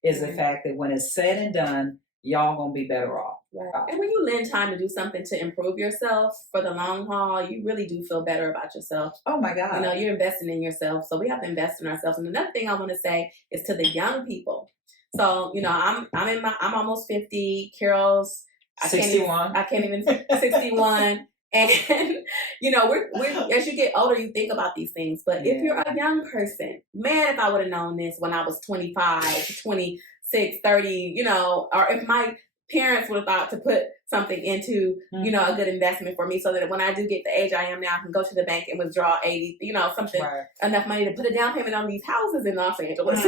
is the fact that when it's said and done, y'all gonna be better off. Right. And when you lend time to do something to improve yourself for the long haul, you really do feel better about yourself. Oh my God. You're investing in yourself. So we have to invest in ourselves. And another thing I want to say is to the young people. So, I'm almost 50. Carole's 61. I can't even 61. And we're as you get older, you think about these things. But if you're a young person, man, if I would have known this when I was 25, 26, 30, or if my parents would have thought to put something into, a good investment for me, so that when I do get the age I am now, I can go to the bank and withdraw 80, something, enough money to put a down payment on these houses in Los Angeles.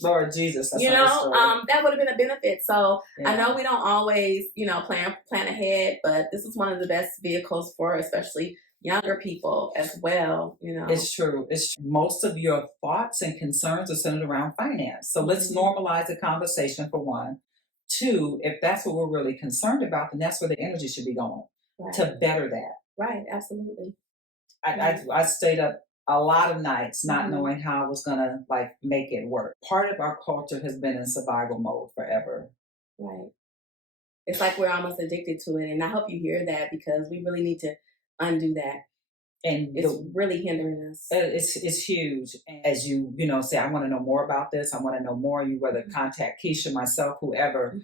Lord Jesus. That's that would have been a benefit. So I know we don't always, plan ahead, but this is one of the best vehicles for especially younger people as well. It's true. Most of your thoughts and concerns are centered around finance. So let's normalize the conversation, for one. Two, if that's what we're really concerned about, then that's where the energy should be going, to better that. Right, absolutely. I stayed up a lot of nights not knowing how I was going to make it work. Part of our culture has been in survival mode forever. Right. It's like we're almost addicted to it. And I hope you hear that, because we really need to undo that. And it's really hindering us. It's huge. As you say, I want to know more about this. I want to know more. You whether contact Keisha, myself, whoever.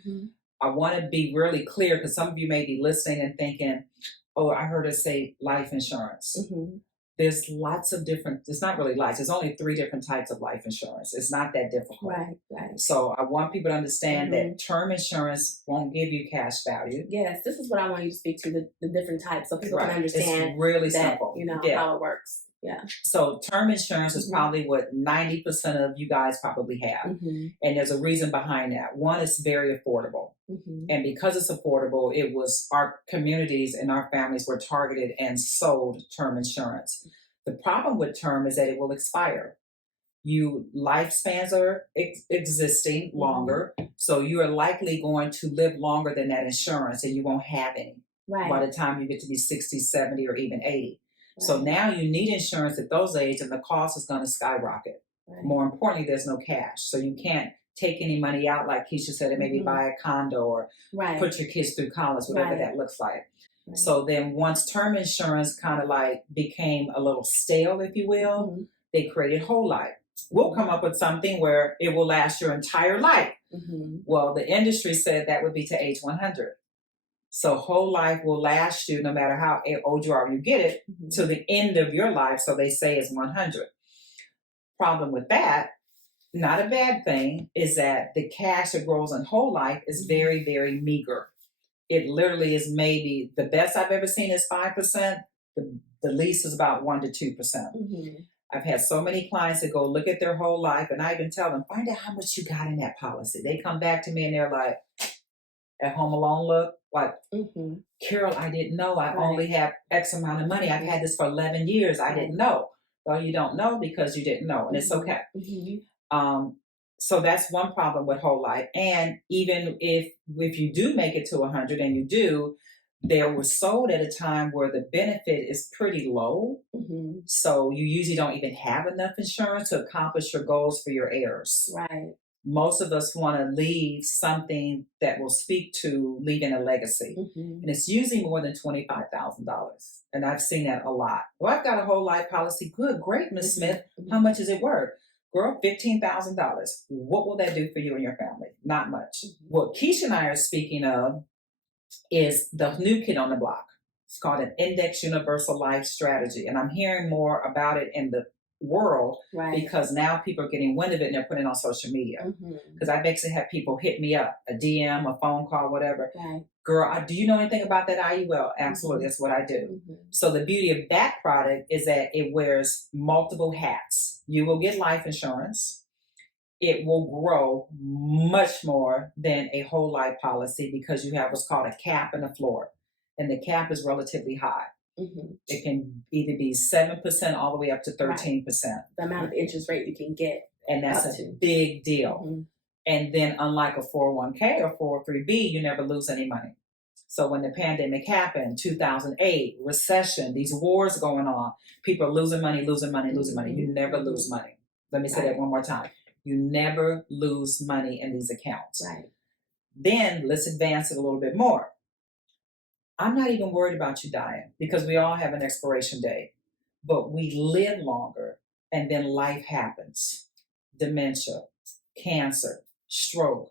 I want to be really clear, because some of you may be listening and thinking, "Oh, I heard her say life insurance." There's lots of different. It's not really lots. There's only 3 different types of life insurance. It's not that difficult. Right. So I want people to understand that term insurance won't give you cash value. Yes, this is what I want you to speak to, the different types, so people can understand. It's really simple. How it works. Yeah. So term insurance is probably what 90% of you guys probably have. And there's a reason behind that. One, it's very affordable. And because it's affordable, it was our communities and our families were targeted and sold term insurance. The problem with term is that it will expire. Lifespans are existing longer, so you are likely going to live longer than that insurance, and you won't have any by the time you get to be 60, 70, or even 80. So now you need insurance at those ages, and the cost is going to skyrocket. More importantly, there's no cash, so you can't take any money out, like Keisha said, and maybe buy a condo or put your kids through college, whatever that looks like. So then once term insurance kind of became a little stale, if you will, they created whole life. We'll come up with something where it will last your entire life. Well, the industry said that would be to age 100. So whole life will last you, no matter how old you are when you get it, to the end of your life. So they say it's 100. Problem with that, not a bad thing, is that the cash that grows in whole life is very, very meager. It literally is maybe the best I've ever seen is 5%. The least is about 1 to 2%. I've had so many clients that go look at their whole life, and I even tell them, find out how much you got in that policy. They come back to me and they're like, at Home Alone look. Like, Mm-hmm. Carole, I didn't know. I only have X amount of money. I've had this for 11 years. I didn't know. Well, you don't know because you didn't know, and it's okay. Um, so that's one problem with whole life. And even if you do make it to 100, and you do, there was sold at a time where the benefit is pretty low. So you usually don't even have enough insurance to accomplish your goals for your heirs. Right. Most of us want to leave something that will speak to leaving a legacy. And it's usually more than $25,000. And I've seen that a lot. Well, I've got a whole life policy. Good, great, Miss Smith. How much is it worth? Girl, $15,000. What will that do for you and your family? Not much. What Keisha and I are speaking of is the new kid on the block. It's called an Index Universal Life Strategy. And I'm hearing more about it in the world because now people are getting wind of it and they're putting it on social media. Because I basically have people hit me up, a DM, a phone call, whatever. Girl, do you know anything about that IUL? Absolutely, that's what I do. So the beauty of that product is that it wears multiple hats. You will get life insurance. It will grow much more than a whole life policy because you have what's called a cap and a floor. And the cap is relatively high. It can either be 7% all the way up to 13%. The amount of interest rate you can get. And that's a big deal. And then unlike a 401k or 403b, you never lose any money. So when the pandemic happened, 2008, recession, these wars going on, people are losing money. You never lose money. Let me say that one more time. You never lose money in these accounts. Then let's advance it a little bit more. I'm not even worried about you dying because we all have an expiration date, but we live longer and then life happens. Dementia, cancer, stroke,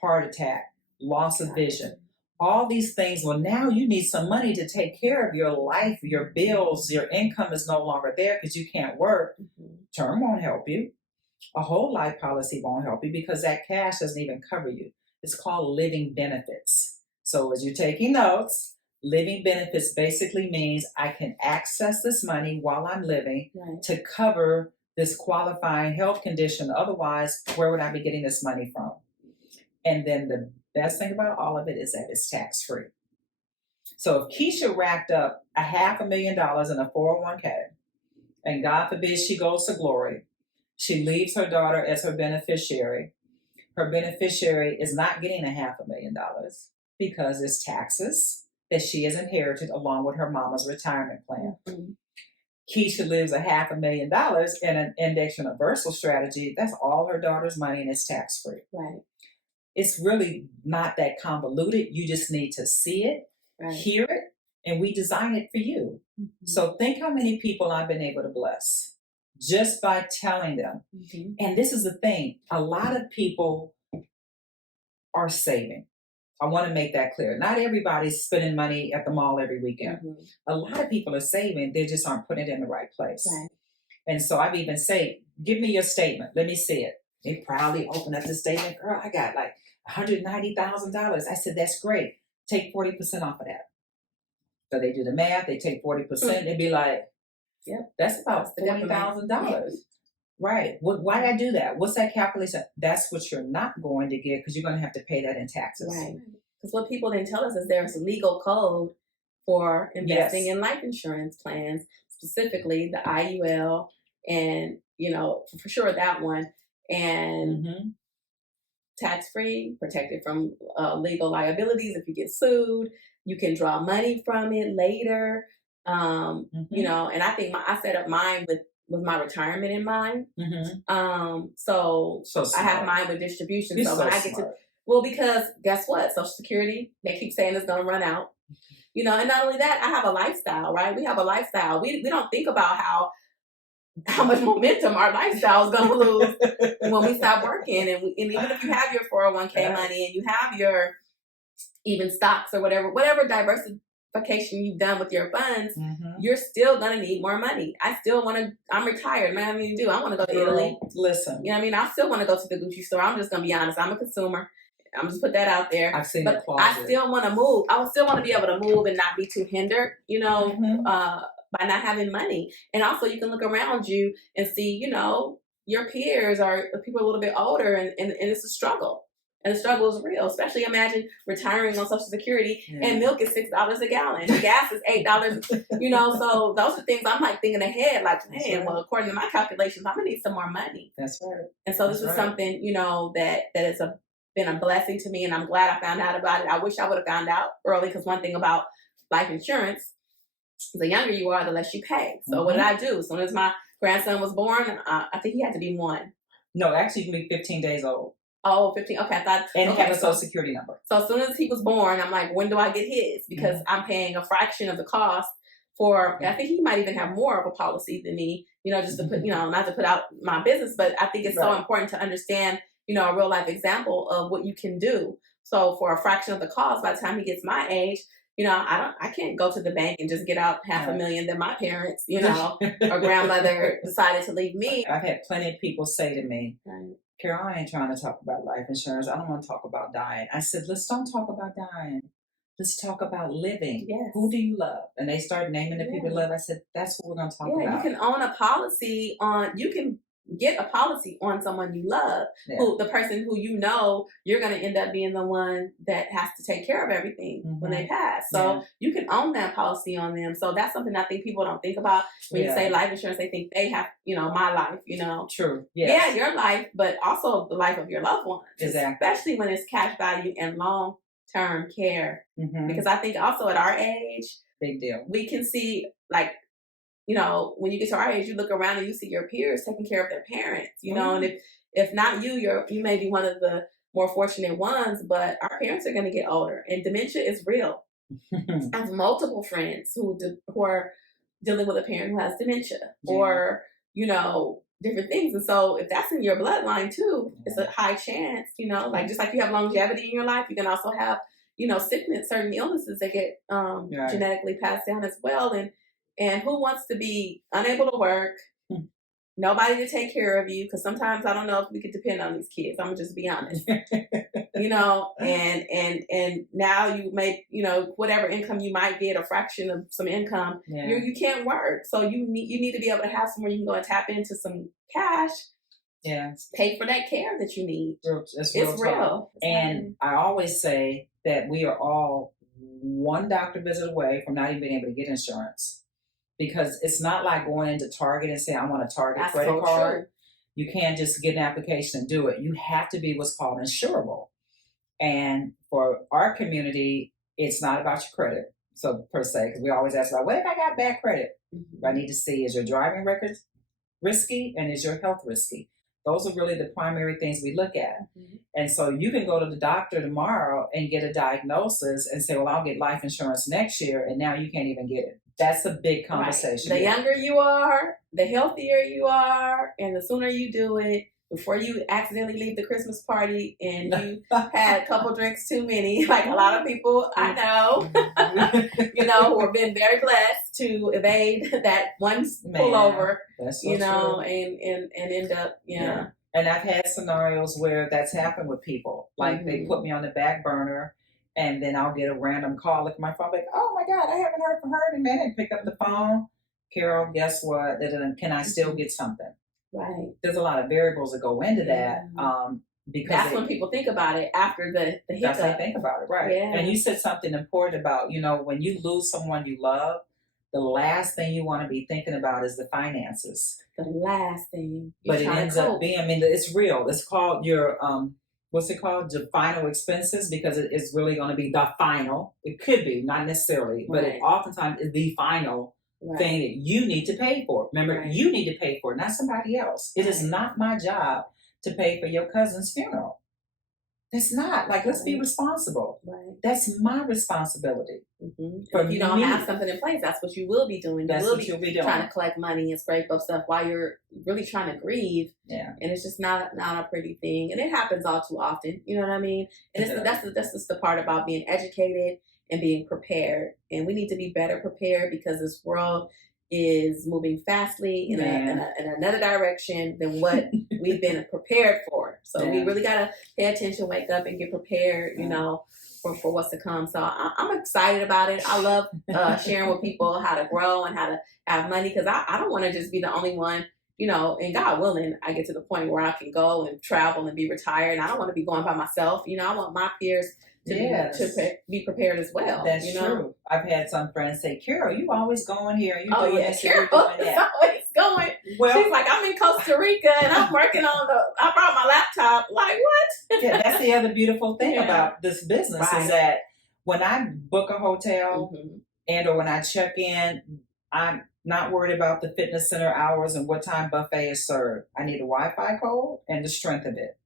heart attack, loss of vision, all these things. Well, now you need some money to take care of your life, your bills, your income is no longer there because you can't work. Term won't help you. A whole life policy won't help you because that cash doesn't even cover you. It's called living benefits. So as you're taking notes, living benefits basically means I can access this money while I'm living to cover this qualifying health condition. Otherwise, where would I be getting this money from? And then the best thing about all of it is that it's tax-free. So if Keisha racked up $500,000 in a 401k, and God forbid she goes to glory, she leaves her daughter as her beneficiary. Her beneficiary is not getting $500,000 because it's taxes that she has inherited along with her mama's retirement plan. Keisha lives $500,000 in an index universal strategy. That's all her daughter's money and it's tax-free. It's really not that convoluted. You just need to see it, hear it, and we design it for you. So think how many people I've been able to bless just by telling them. And this is the thing. A lot of people are saving. I want to make that clear. Not everybody's spending money at the mall every weekend. A lot of people are saving. They just aren't putting it in the right place. And so I've even said, give me your statement. Let me see it. They proudly open up the statement. Girl, I got like $190,000. I said, that's great. Take 40% off of that. So they do the math. They take 40%. They'd be like, that's about $40,000. Right. Why did I do that? What's that calculation? That's what you're not going to get because you're going to have to pay that in taxes. Because what people didn't tell us is there's a legal code for investing in life insurance plans, specifically the IUL, and for sure that one, and tax-free, protected from legal liabilities if you get sued. You can draw money from it later. And I think I set up mine with my retirement in mind. So I have mine with distribution. So when I get to, because guess what? Social Security, they keep saying it's going to run out. And not only that, I have a lifestyle, right? We have a lifestyle. We don't think about how much momentum our lifestyle is going to lose when we stop working. And even if you have your 401k money and you have your even stocks or whatever diversification you've done with your funds, you're still going to need more money. I'm retired, man. I mean, I want to go to Italy. Listen. You know what I mean? I still want to go to the Gucci store. I'm just going to be honest. I'm a consumer. I'm just put that out there. I've seen the closet. I still want to move. I still want to be able to move and not be too hindered, by not having money. And also you can look around you and see, your peers are people a little bit older and it's a struggle. And the struggle is real. Especially imagine retiring on Social Security and milk is $6 a gallon. And gas is $8. So those are things I'm like thinking ahead, like, man, well, according to my calculations, I'm gonna need some more money. That's right. And so this is something, that is been a blessing to me, and I'm glad I found out about it. I wish I would have found out early, because one thing about life insurance, the younger you are, the less you pay. So what did I do? As soon as my grandson was born, I think he had to be 1. No, actually, you can be 15 days old. Oh, 15. Okay, I thought. And have a Social Security number. So as soon as he was born, I'm like, when do I get his? Because I'm paying a fraction of the cost for, I think he might even have more of a policy than me, just to put, not to put out my business, but I think it's so important to understand, a real life example of what you can do. So for a fraction of the cost, by the time he gets my age, I can't go to the bank and just get out $500,000 that my parents, or grandmother decided to leave me. I've had plenty of people say to me, Carole, I ain't trying to talk about life insurance. I don't want to talk about dying. I said, let's don't talk about dying. Let's talk about living. Yes. Who do you love? And they start naming the people you love. I said, that's what we're going to talk about. You can own a policy you can get a policy on someone you love, who the person who you're going to end up being the one that has to take care of everything when they pass. So you can own that policy on them. So that's something I think people don't think about when you say life insurance. They think they have, my life, True. Yes. Yeah, your life, but also the life of your loved ones. Exactly. Especially when it's cash value and long-term care. Because I think also at our age, big deal, we can see, like, when you get to our age, you look around and you see your peers taking care of their parents, and if not you may be one of the more fortunate ones, but our parents are going to get older, and dementia is real. I have multiple friends who are dealing with a parent who has dementia or, different things. And so if that's in your bloodline too, it's a high chance, like just like you have longevity in your life, you can also have, sickness, certain illnesses that get genetically passed down as well. And who wants to be unable to work, nobody to take care of you? Because sometimes I don't know if we could depend on these kids. I'm gonna just be honest, and now you make, whatever income you might get, a fraction of some income, you can't work. So you need to be able to have somewhere you can go and tap into some cash. Yeah. Pay for that care that you need. It's real. And I always say that we are all one doctor visit away from not even being able to get insurance. Because it's not like going into Target and saying, I want a Target credit card. True. You can't just get an application and do it. You have to be what's called insurable. And for our community, it's not about your credit, so per se, because we always ask about, what if I got bad credit? I need to see, is your driving record risky and is your health risky? Those are really the primary things we look at. And so you can go to the doctor tomorrow and get a diagnosis and say, well, I'll get life insurance next year, and now you can't even get it. That's a big conversation. The younger you are, the healthier you are, and the sooner you do it, before you accidentally leave the Christmas party and you had a couple drinks too many, like a lot of people I know, who have been very blessed to evade that one pullover, that's so true. and end up, And I've had scenarios where that's happened with people. Like they put me on the back burner, and then I'll get a random call, look at my phone, like, oh my God, I haven't heard from her in a minute. Pick up the phone. Carole, guess what? Can I still get something? Right. There's a lot of variables that go into that. Because that's when people think about it after the hiccup. That's how they think about it, right. Yeah. And you said something important about, when you lose someone you love, the last thing you want to be thinking about is the finances. The last thing. But it ends up being, it's real. It's called your, what's it called? The final expenses, because it's really going to be the final. It could be, not necessarily, but it oftentimes is the final thing that you need to pay for. Remember, you need to pay for it, not somebody else. It is not my job to pay for your cousin's funeral. It's not. Like, let's be responsible. Right. That's my responsibility. If you don't have something in place, that's what you will be doing. That's what you'll be doing. Trying to collect money and scrape up stuff while you're really trying to grieve. Yeah. And it's just not a pretty thing. And it happens all too often. You know what I mean? And that's just the part about being educated and being prepared. And we need to be better prepared, because this world is moving fastly in another direction than what we've been prepared for. So we really got to pay attention, wake up, and get prepared, for what's to come. So I'm excited about it. I love sharing with people how to grow and how to have money, because I don't want to just be the only one and God willing, I get to the point where I can go and travel and be retired. And I don't want to be going by myself. I want my peers be prepared as well. That's true. I've had some friends say, "Carol, you always going here. You doing this, Carol you're doing that." Always going. Well, she's like, I'm in Costa Rica and I'm working on I brought my laptop. Like, what? Yeah, that's the other beautiful thing about this business is that when I book a hotel and or when I check in, I'm not worried about the fitness center hours and what time buffet is served. I need a Wi-Fi code and the strength of it,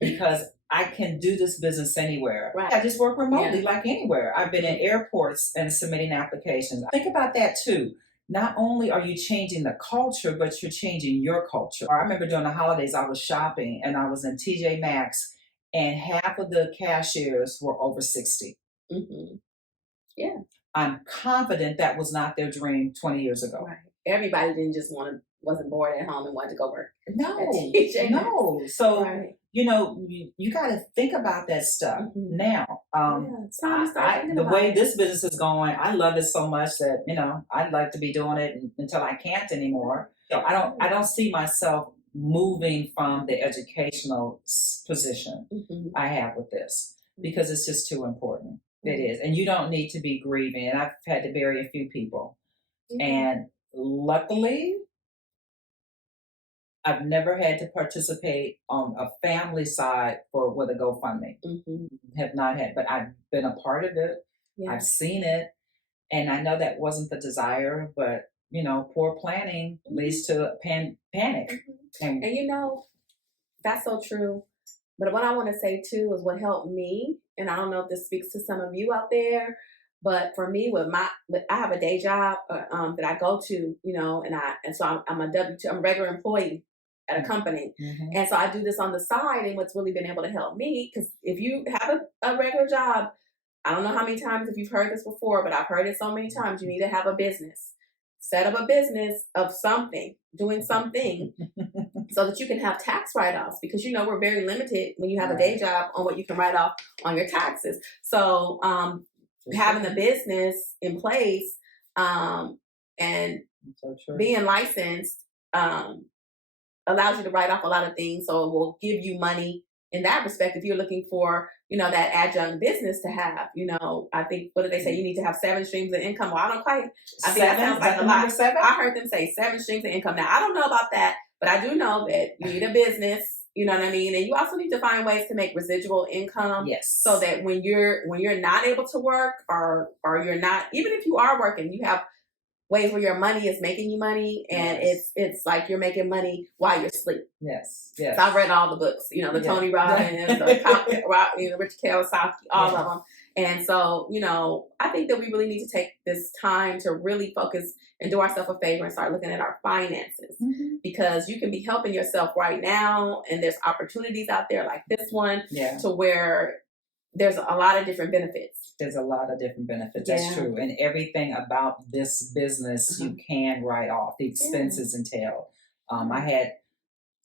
because I can do this business anywhere. Right. I just work remotely like anywhere. I've been in airports and submitting applications. Think about that too. Not only are you changing the culture, but you're changing your culture. I remember during the holidays, I was shopping and I was in TJ Maxx, and half of the cashiers were over 60. Mm-hmm. Yeah. I'm confident that was not their dream 20 years ago. Right. Everybody wasn't bored at home and wanted to go work. No. So, you got to think about that stuff now. The way this business is going, I love it so much that, I'd like to be doing it until I can't anymore. I don't see myself moving from the educational position I have with this, because it's just too important. It is. And you don't need to be grieving. And I've had to bury a few people. And luckily, I've never had to participate on a family side with a GoFundMe. Have not had, but I've been a part of it. Yeah. I've seen it. And I know that wasn't the desire, but, poor planning leads to panic. And that's so true. But what I want to say too is what helped me, and I don't know if this speaks to some of you out there, but for me, I have a day job that I go to, and so I'm a I'm a regular employee at a company, and so I do this on the side. And what's really been able to help me, because if you have a regular job, I don't know how many times if you've heard this before, but I've heard it so many times. You need to have a business. Set up a business of something, doing something, so that you can have tax write-offs, because we're very limited when you have a day job on what you can write off on your taxes. So having a business in place and being licensed allows you to write off a lot of things. So it will give you money in that respect if you're looking for that adjunct business to have. I think, what did they say? You need to have 7 streams of income. Well, I don't quite. I think that sounds like a lot. 7? I heard them say 7 streams of income. Now, I don't know about that, but I do know that you need a business. You know what I mean? And you also need to find ways to make residual income. Yes. So that when you're not able to work, or you're not, even if you are working, you have ways where your money is making you money, and it's like you're making money while you're asleep. Yes. So I've read all the books, the Tony Robbins, the Richard Kiyosaki, all of them. And so, I think that we really need to take this time to really focus and do ourselves a favor and start looking at our finances, because you can be helping yourself right now, and there's opportunities out there like this one to where there's a lot of different benefits. There's a lot of different benefits. That's true. And everything about this business you can write off. The expenses entailed. I had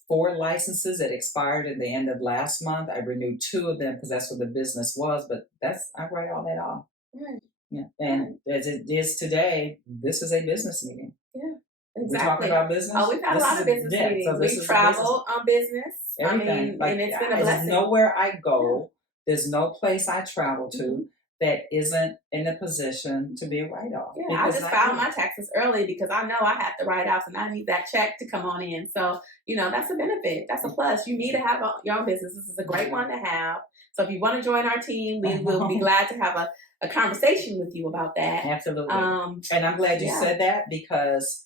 4 licenses that expired at the end of last month. I renewed 2 of them because that's what the business was. But I write all that off. Right. Yeah. And as it is today, this is a business meeting. Yeah. Exactly. We're talking about business. Oh, we've had a lot of business meetings. So we travel on business. Everything. And it's been a blessing. There's nowhere I go. There's no place I travel to that isn't in a position to be a write-off. Yeah, I just filed my taxes early because I know I have to write off, and I need that check to come on in. So, that's a benefit. That's a plus. You need to have your own business. This is a great one to have. So if you want to join our team, we will be glad to have a conversation with you about that. Absolutely. And I'm glad you said that, because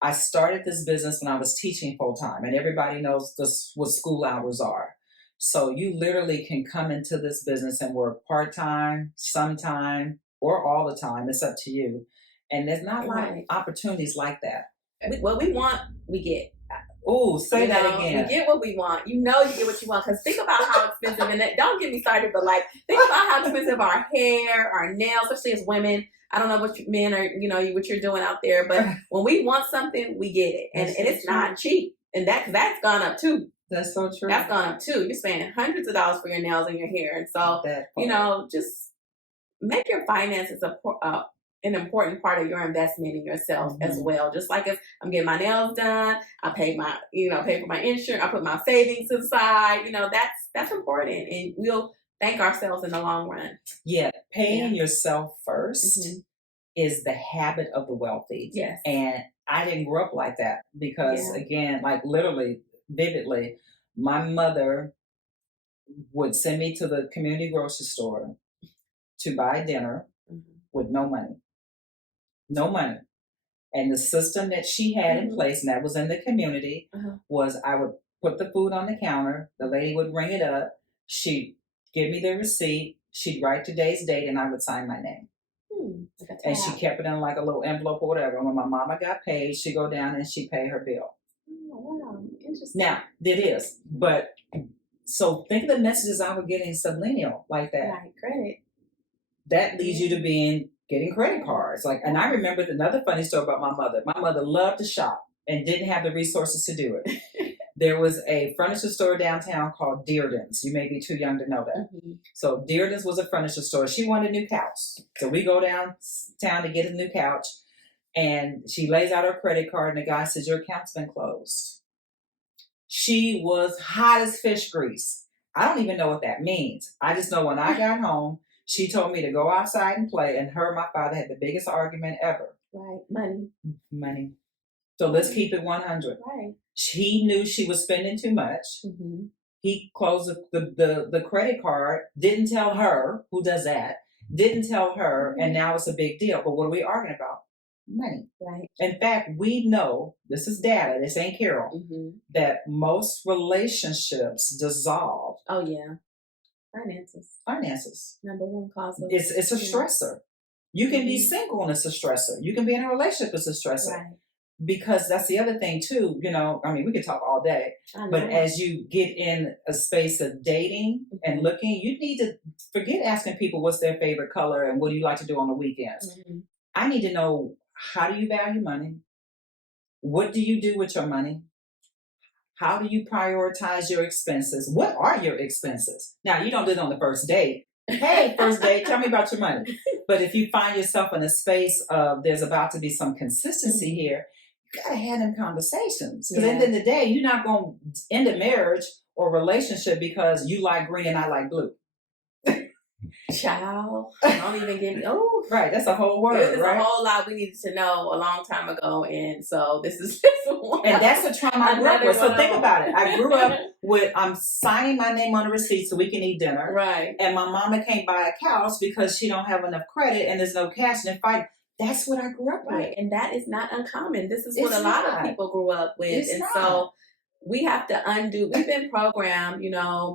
I started this business when I was teaching full-time, and everybody knows what school hours are. So you literally can come into this business and work part-time, sometime, or all the time. It's up to you. And there's not a lot of opportunities like that. What we want, we get. Oh, say that again. We get what we want. You get what you want. Because think about how expensive, and don't get me started, but think about how expensive our hair, our nails, especially as women. I don't know what men are, what you're doing out there, but when we want something, we get it. And it's not cheap. And that's gone up too. That's so true. That's gone up too. You're spending hundreds of dollars for your nails and your hair. And so, just make your finances an important part of your investment in yourself as well. Just like if I'm getting my nails done, I pay for my insurance, I put my savings to the side. That's important, and we'll thank ourselves in the long run. Yeah, paying yourself first is the habit of the wealthy. Yes. And I didn't grow up like that because, again, like literally, vividly, my mother would send me to the community grocery store to buy dinner with no money. No money. And the system that she had in place, and that was in the community, was I would put the food on the counter, the lady would ring it up, she'd give me the receipt, she'd write today's date, and I would sign my name. And she kept it in like a little envelope or whatever. And when my mama got paid, she'd go down and she'd pay her bill. Oh, wow. Interesting. Now, it is. But so think of the messages I would get in subliminal like that. Right, credit. That leads you to getting credit cards. And I remember another funny story about my mother. My mother loved to shop and didn't have the resources to do it. There was a furniture store downtown called Dearden's. You may be too young to know that. So Dearden's was a furniture store. She wanted a new couch. So we go downtown to get a new couch. And she lays out her credit card and the guy says, your account's been closed. She was hot as fish grease. I don't even know what that means. I just know when I got home, she told me to go outside and play. And her and my father had the biggest argument ever. Right. Money. So let's keep it 100. Right. He knew she was spending too much. He closed the credit card, didn't tell her, who does that, didn't tell her, and now it's a big deal. But what are we arguing about? Money. Right. In fact, we know, this is data, this ain't Carole, that most relationships dissolve. Oh, yeah. Finances. Number one cause of it's a stressor. You can be single and it's a stressor. You can be in a relationship, it's a stressor. Right. Because that's the other thing too, we could talk all day, but as you get in a space of dating and looking, you need to forget asking people what's their favorite color and what do you like to do on the weekends. I need to know, how do you value money? What do you do with your money? How do you prioritize your expenses? What are your expenses? Now, you don't do it on the first date. Hey, first date, tell me about your money. But if you find yourself in a space of there's about to be some consistency here, you got to have them conversations. Because at the end of the day, you're not going to end a marriage or relationship because you like green and I like blue. Child, don't even get me. Oh, right. That's a whole word. There's right? a whole lot we needed to know a long time ago, and so this is one. And that's the trauma I grew up with. So think about it. I grew up with I'm signing my name on the receipt so we can eat dinner. Right. And my mama can't buy a couch because she don't have enough credit and there's no cash and fight. That's what I grew up with. And that is not uncommon. This is what a lot of people grew up with, so we have to undo. We've been programmed,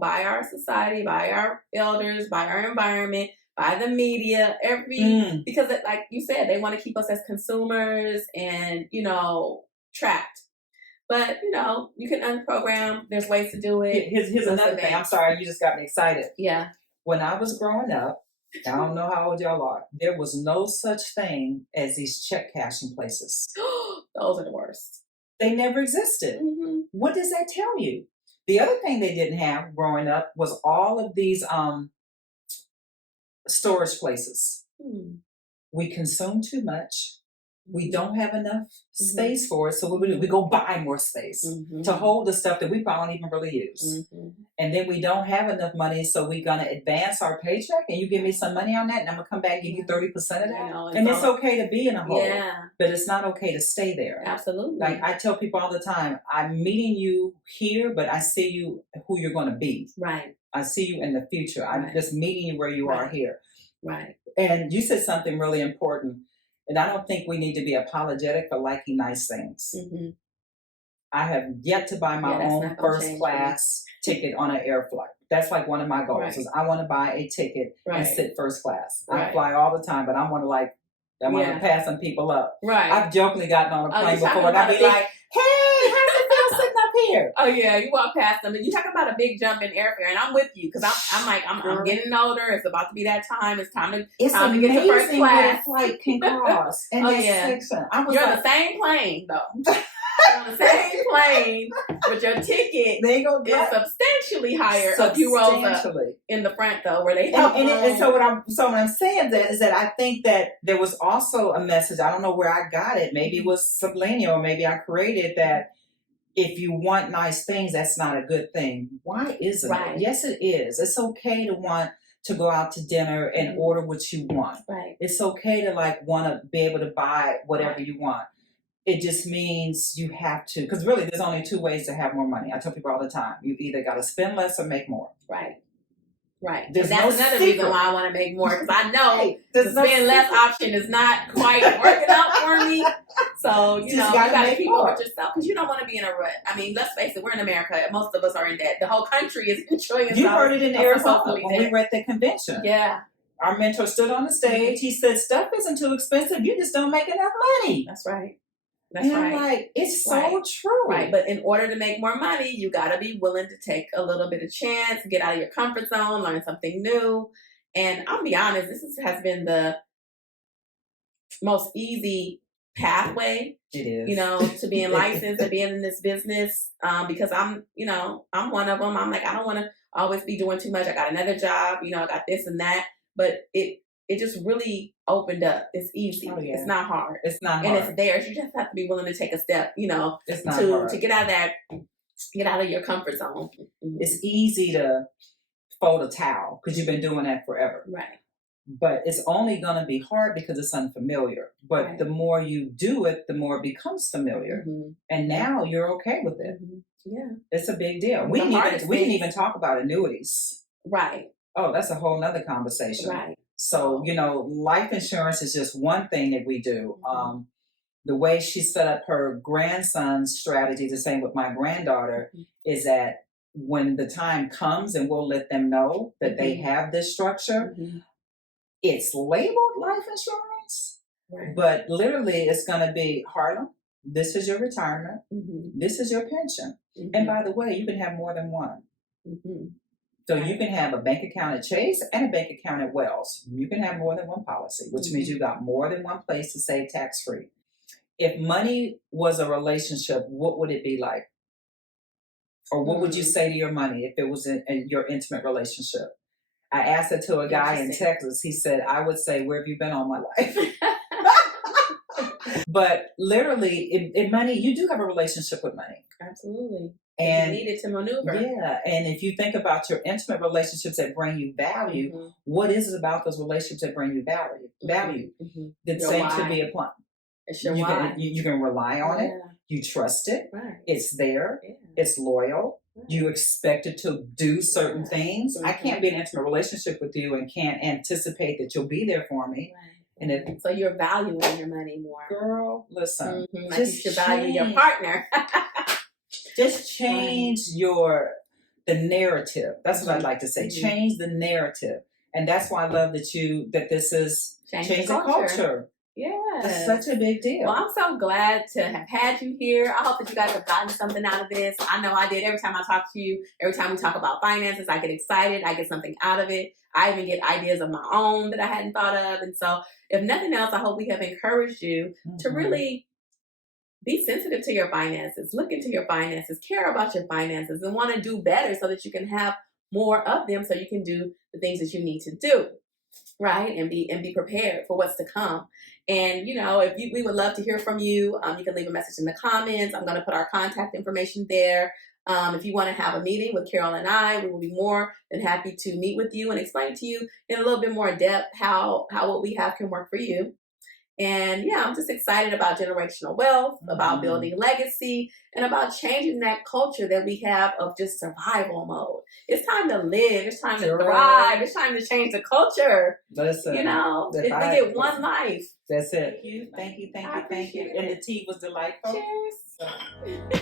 by our society, by our elders, by our environment, by the media, because like you said, they want to keep us as consumers and, trapped. But, you can unprogram. There's ways to do it. Here's another thing. I'm sorry. You just got me excited. Yeah. When I was growing up, I don't know how old y'all are, there was no such thing as these check cashing places. Those are the worst. They never existed. What does that tell you? The other thing they didn't have growing up was all of these storage places. We consume too much. We don't have enough space for it. So what we go buy more space to hold the stuff that we probably don't even really use. And then we don't have enough money, so we're going to advance our paycheck and you give me some money on that and I'm going to come back and give you 30% of that. And it's okay to be in a hole, but it's not okay to stay there. Absolutely. Like I tell people all the time, I'm meeting you here, but I see you who you're going to be. Right. I see you in the future. I'm just meeting you where you are here. Right. And you said something really important. And I don't think we need to be apologetic for liking nice things. I have yet to buy my own first class ticket on an air flight. That's like one of my goals is I want to buy a ticket and sit first class. I fly all the time, but I want to pass some people up. Right. I've jokingly gotten on a plane before and I'd be like, hey, how's it feel sitting up here? Oh yeah, you walk past them and you talk about a big jump in airfare, and I'm with you because I'm getting older. It's about to be that time. It's time to get to first class. What a flight can cost. And You're on the same plane though. on the same plane, but your ticket They go is substantially higher a few rows up in the front, though, where they have and so what I'm saying that is that I think that there was also a message. I don't know where I got it. Maybe it was subliminal, or maybe I created that. If you want nice things, that's not a good thing. Why isn't it? Yes, it is. It's okay to want to go out to dinner and order what you want. Right. It's okay to want to be able to buy whatever you want. It just means you have to, because really there's only two ways to have more money. I tell people all the time, you either got to spend less or make more. Right. Right. That's another reason why I want to make more, because I know the spend less option is not quite working out for me. So, you got to keep up with yourself, because you don't want to be in a rut. I mean, let's face it, we're in America. Most of us are in debt. The whole country is enjoying itself. You heard it in Arizona when we were at the convention. Yeah. Our mentor stood on the stage. He said, stuff isn't too expensive. You just don't make enough money. That's right. And I'm like, it's so true. Right. But in order to make more money, you got to be willing to take a little bit of chance, get out of your comfort zone, learn something new. And I'll be honest, has been the most easy pathway, it is, to being licensed and being in this business. Because I'm one of them. I'm like, I don't want to always be doing too much. I got another job, I got this and that. But it just really opened up. It's easy. Oh, yeah. It's not hard. It's not hard. And it's there. You just have to be willing to take a step, it's not hard. To get out of your comfort zone. Mm-hmm. It's easy to fold a towel because you've been doing that forever. Right. But it's only going to be hard because it's unfamiliar. But the more you do it, the more it becomes familiar. Mm-hmm. And now you're okay with it. Mm-hmm. Yeah. It's a big deal. We didn't even talk about annuities. Right. Oh, that's a whole nother conversation. Right. So, life insurance is just one thing that we do. The way she set up her grandson's strategy, the same with my granddaughter, is that when the time comes and we'll let them know that they have this structure, it's labeled life insurance, but literally it's going to be, Harlem, this is your retirement, this is your pension. And by the way, you can have more than one. So you can have a bank account at Chase and a bank account at Wells. You can have more than one policy, which means you got more than one place to save tax-free. If money was a relationship, what would it be like? Or what would you say to your money if it was in your intimate relationship? I asked it to a guy in Texas. He said, I would say, where have you been all my life? But literally, in money, you do have a relationship with money. Absolutely. And you need it to maneuver. Yeah. And if you think about your intimate relationships that bring you value, what is it about those relationships that bring you value? The same should be applied. It's your why. You can rely on it. You trust it. Right. It's there. Yeah. It's loyal. Right. You expect it to do certain things. I can't be in an intimate relationship with you and can't anticipate that you'll be there for me. Right. And so you're valuing your money more. Girl, listen. Like you should value your partner. Just change the narrative. That's what I'd like to say. Change the narrative. And that's why I love that this is change the culture. Yeah. That's such a big deal. Well, I'm so glad to have had you here. I hope that you guys have gotten something out of this. I know I did. Every time I talk to you, every time we talk about finances, I get excited. I get something out of it. I even get ideas of my own that I hadn't thought of. And so if nothing else, I hope we have encouraged you to really be sensitive to your finances, look into your finances, care about your finances, and want to do better so that you can have more of them so you can do the things that you need to do, right? And be prepared for what's to come. And, we would love to hear from you. You can leave a message in the comments. I'm going to put our contact information there. If you want to have a meeting with Carole and I, we will be more than happy to meet with you and explain to you in a little bit more depth how what we have can work for you. And I'm just excited about generational wealth, about building legacy, and about changing that culture that we have of just survival mode. It's time to live. It's time to thrive. It's time to change the culture. Listen, we get one life. That's it. Thank you. And the tea was delightful. Cheers.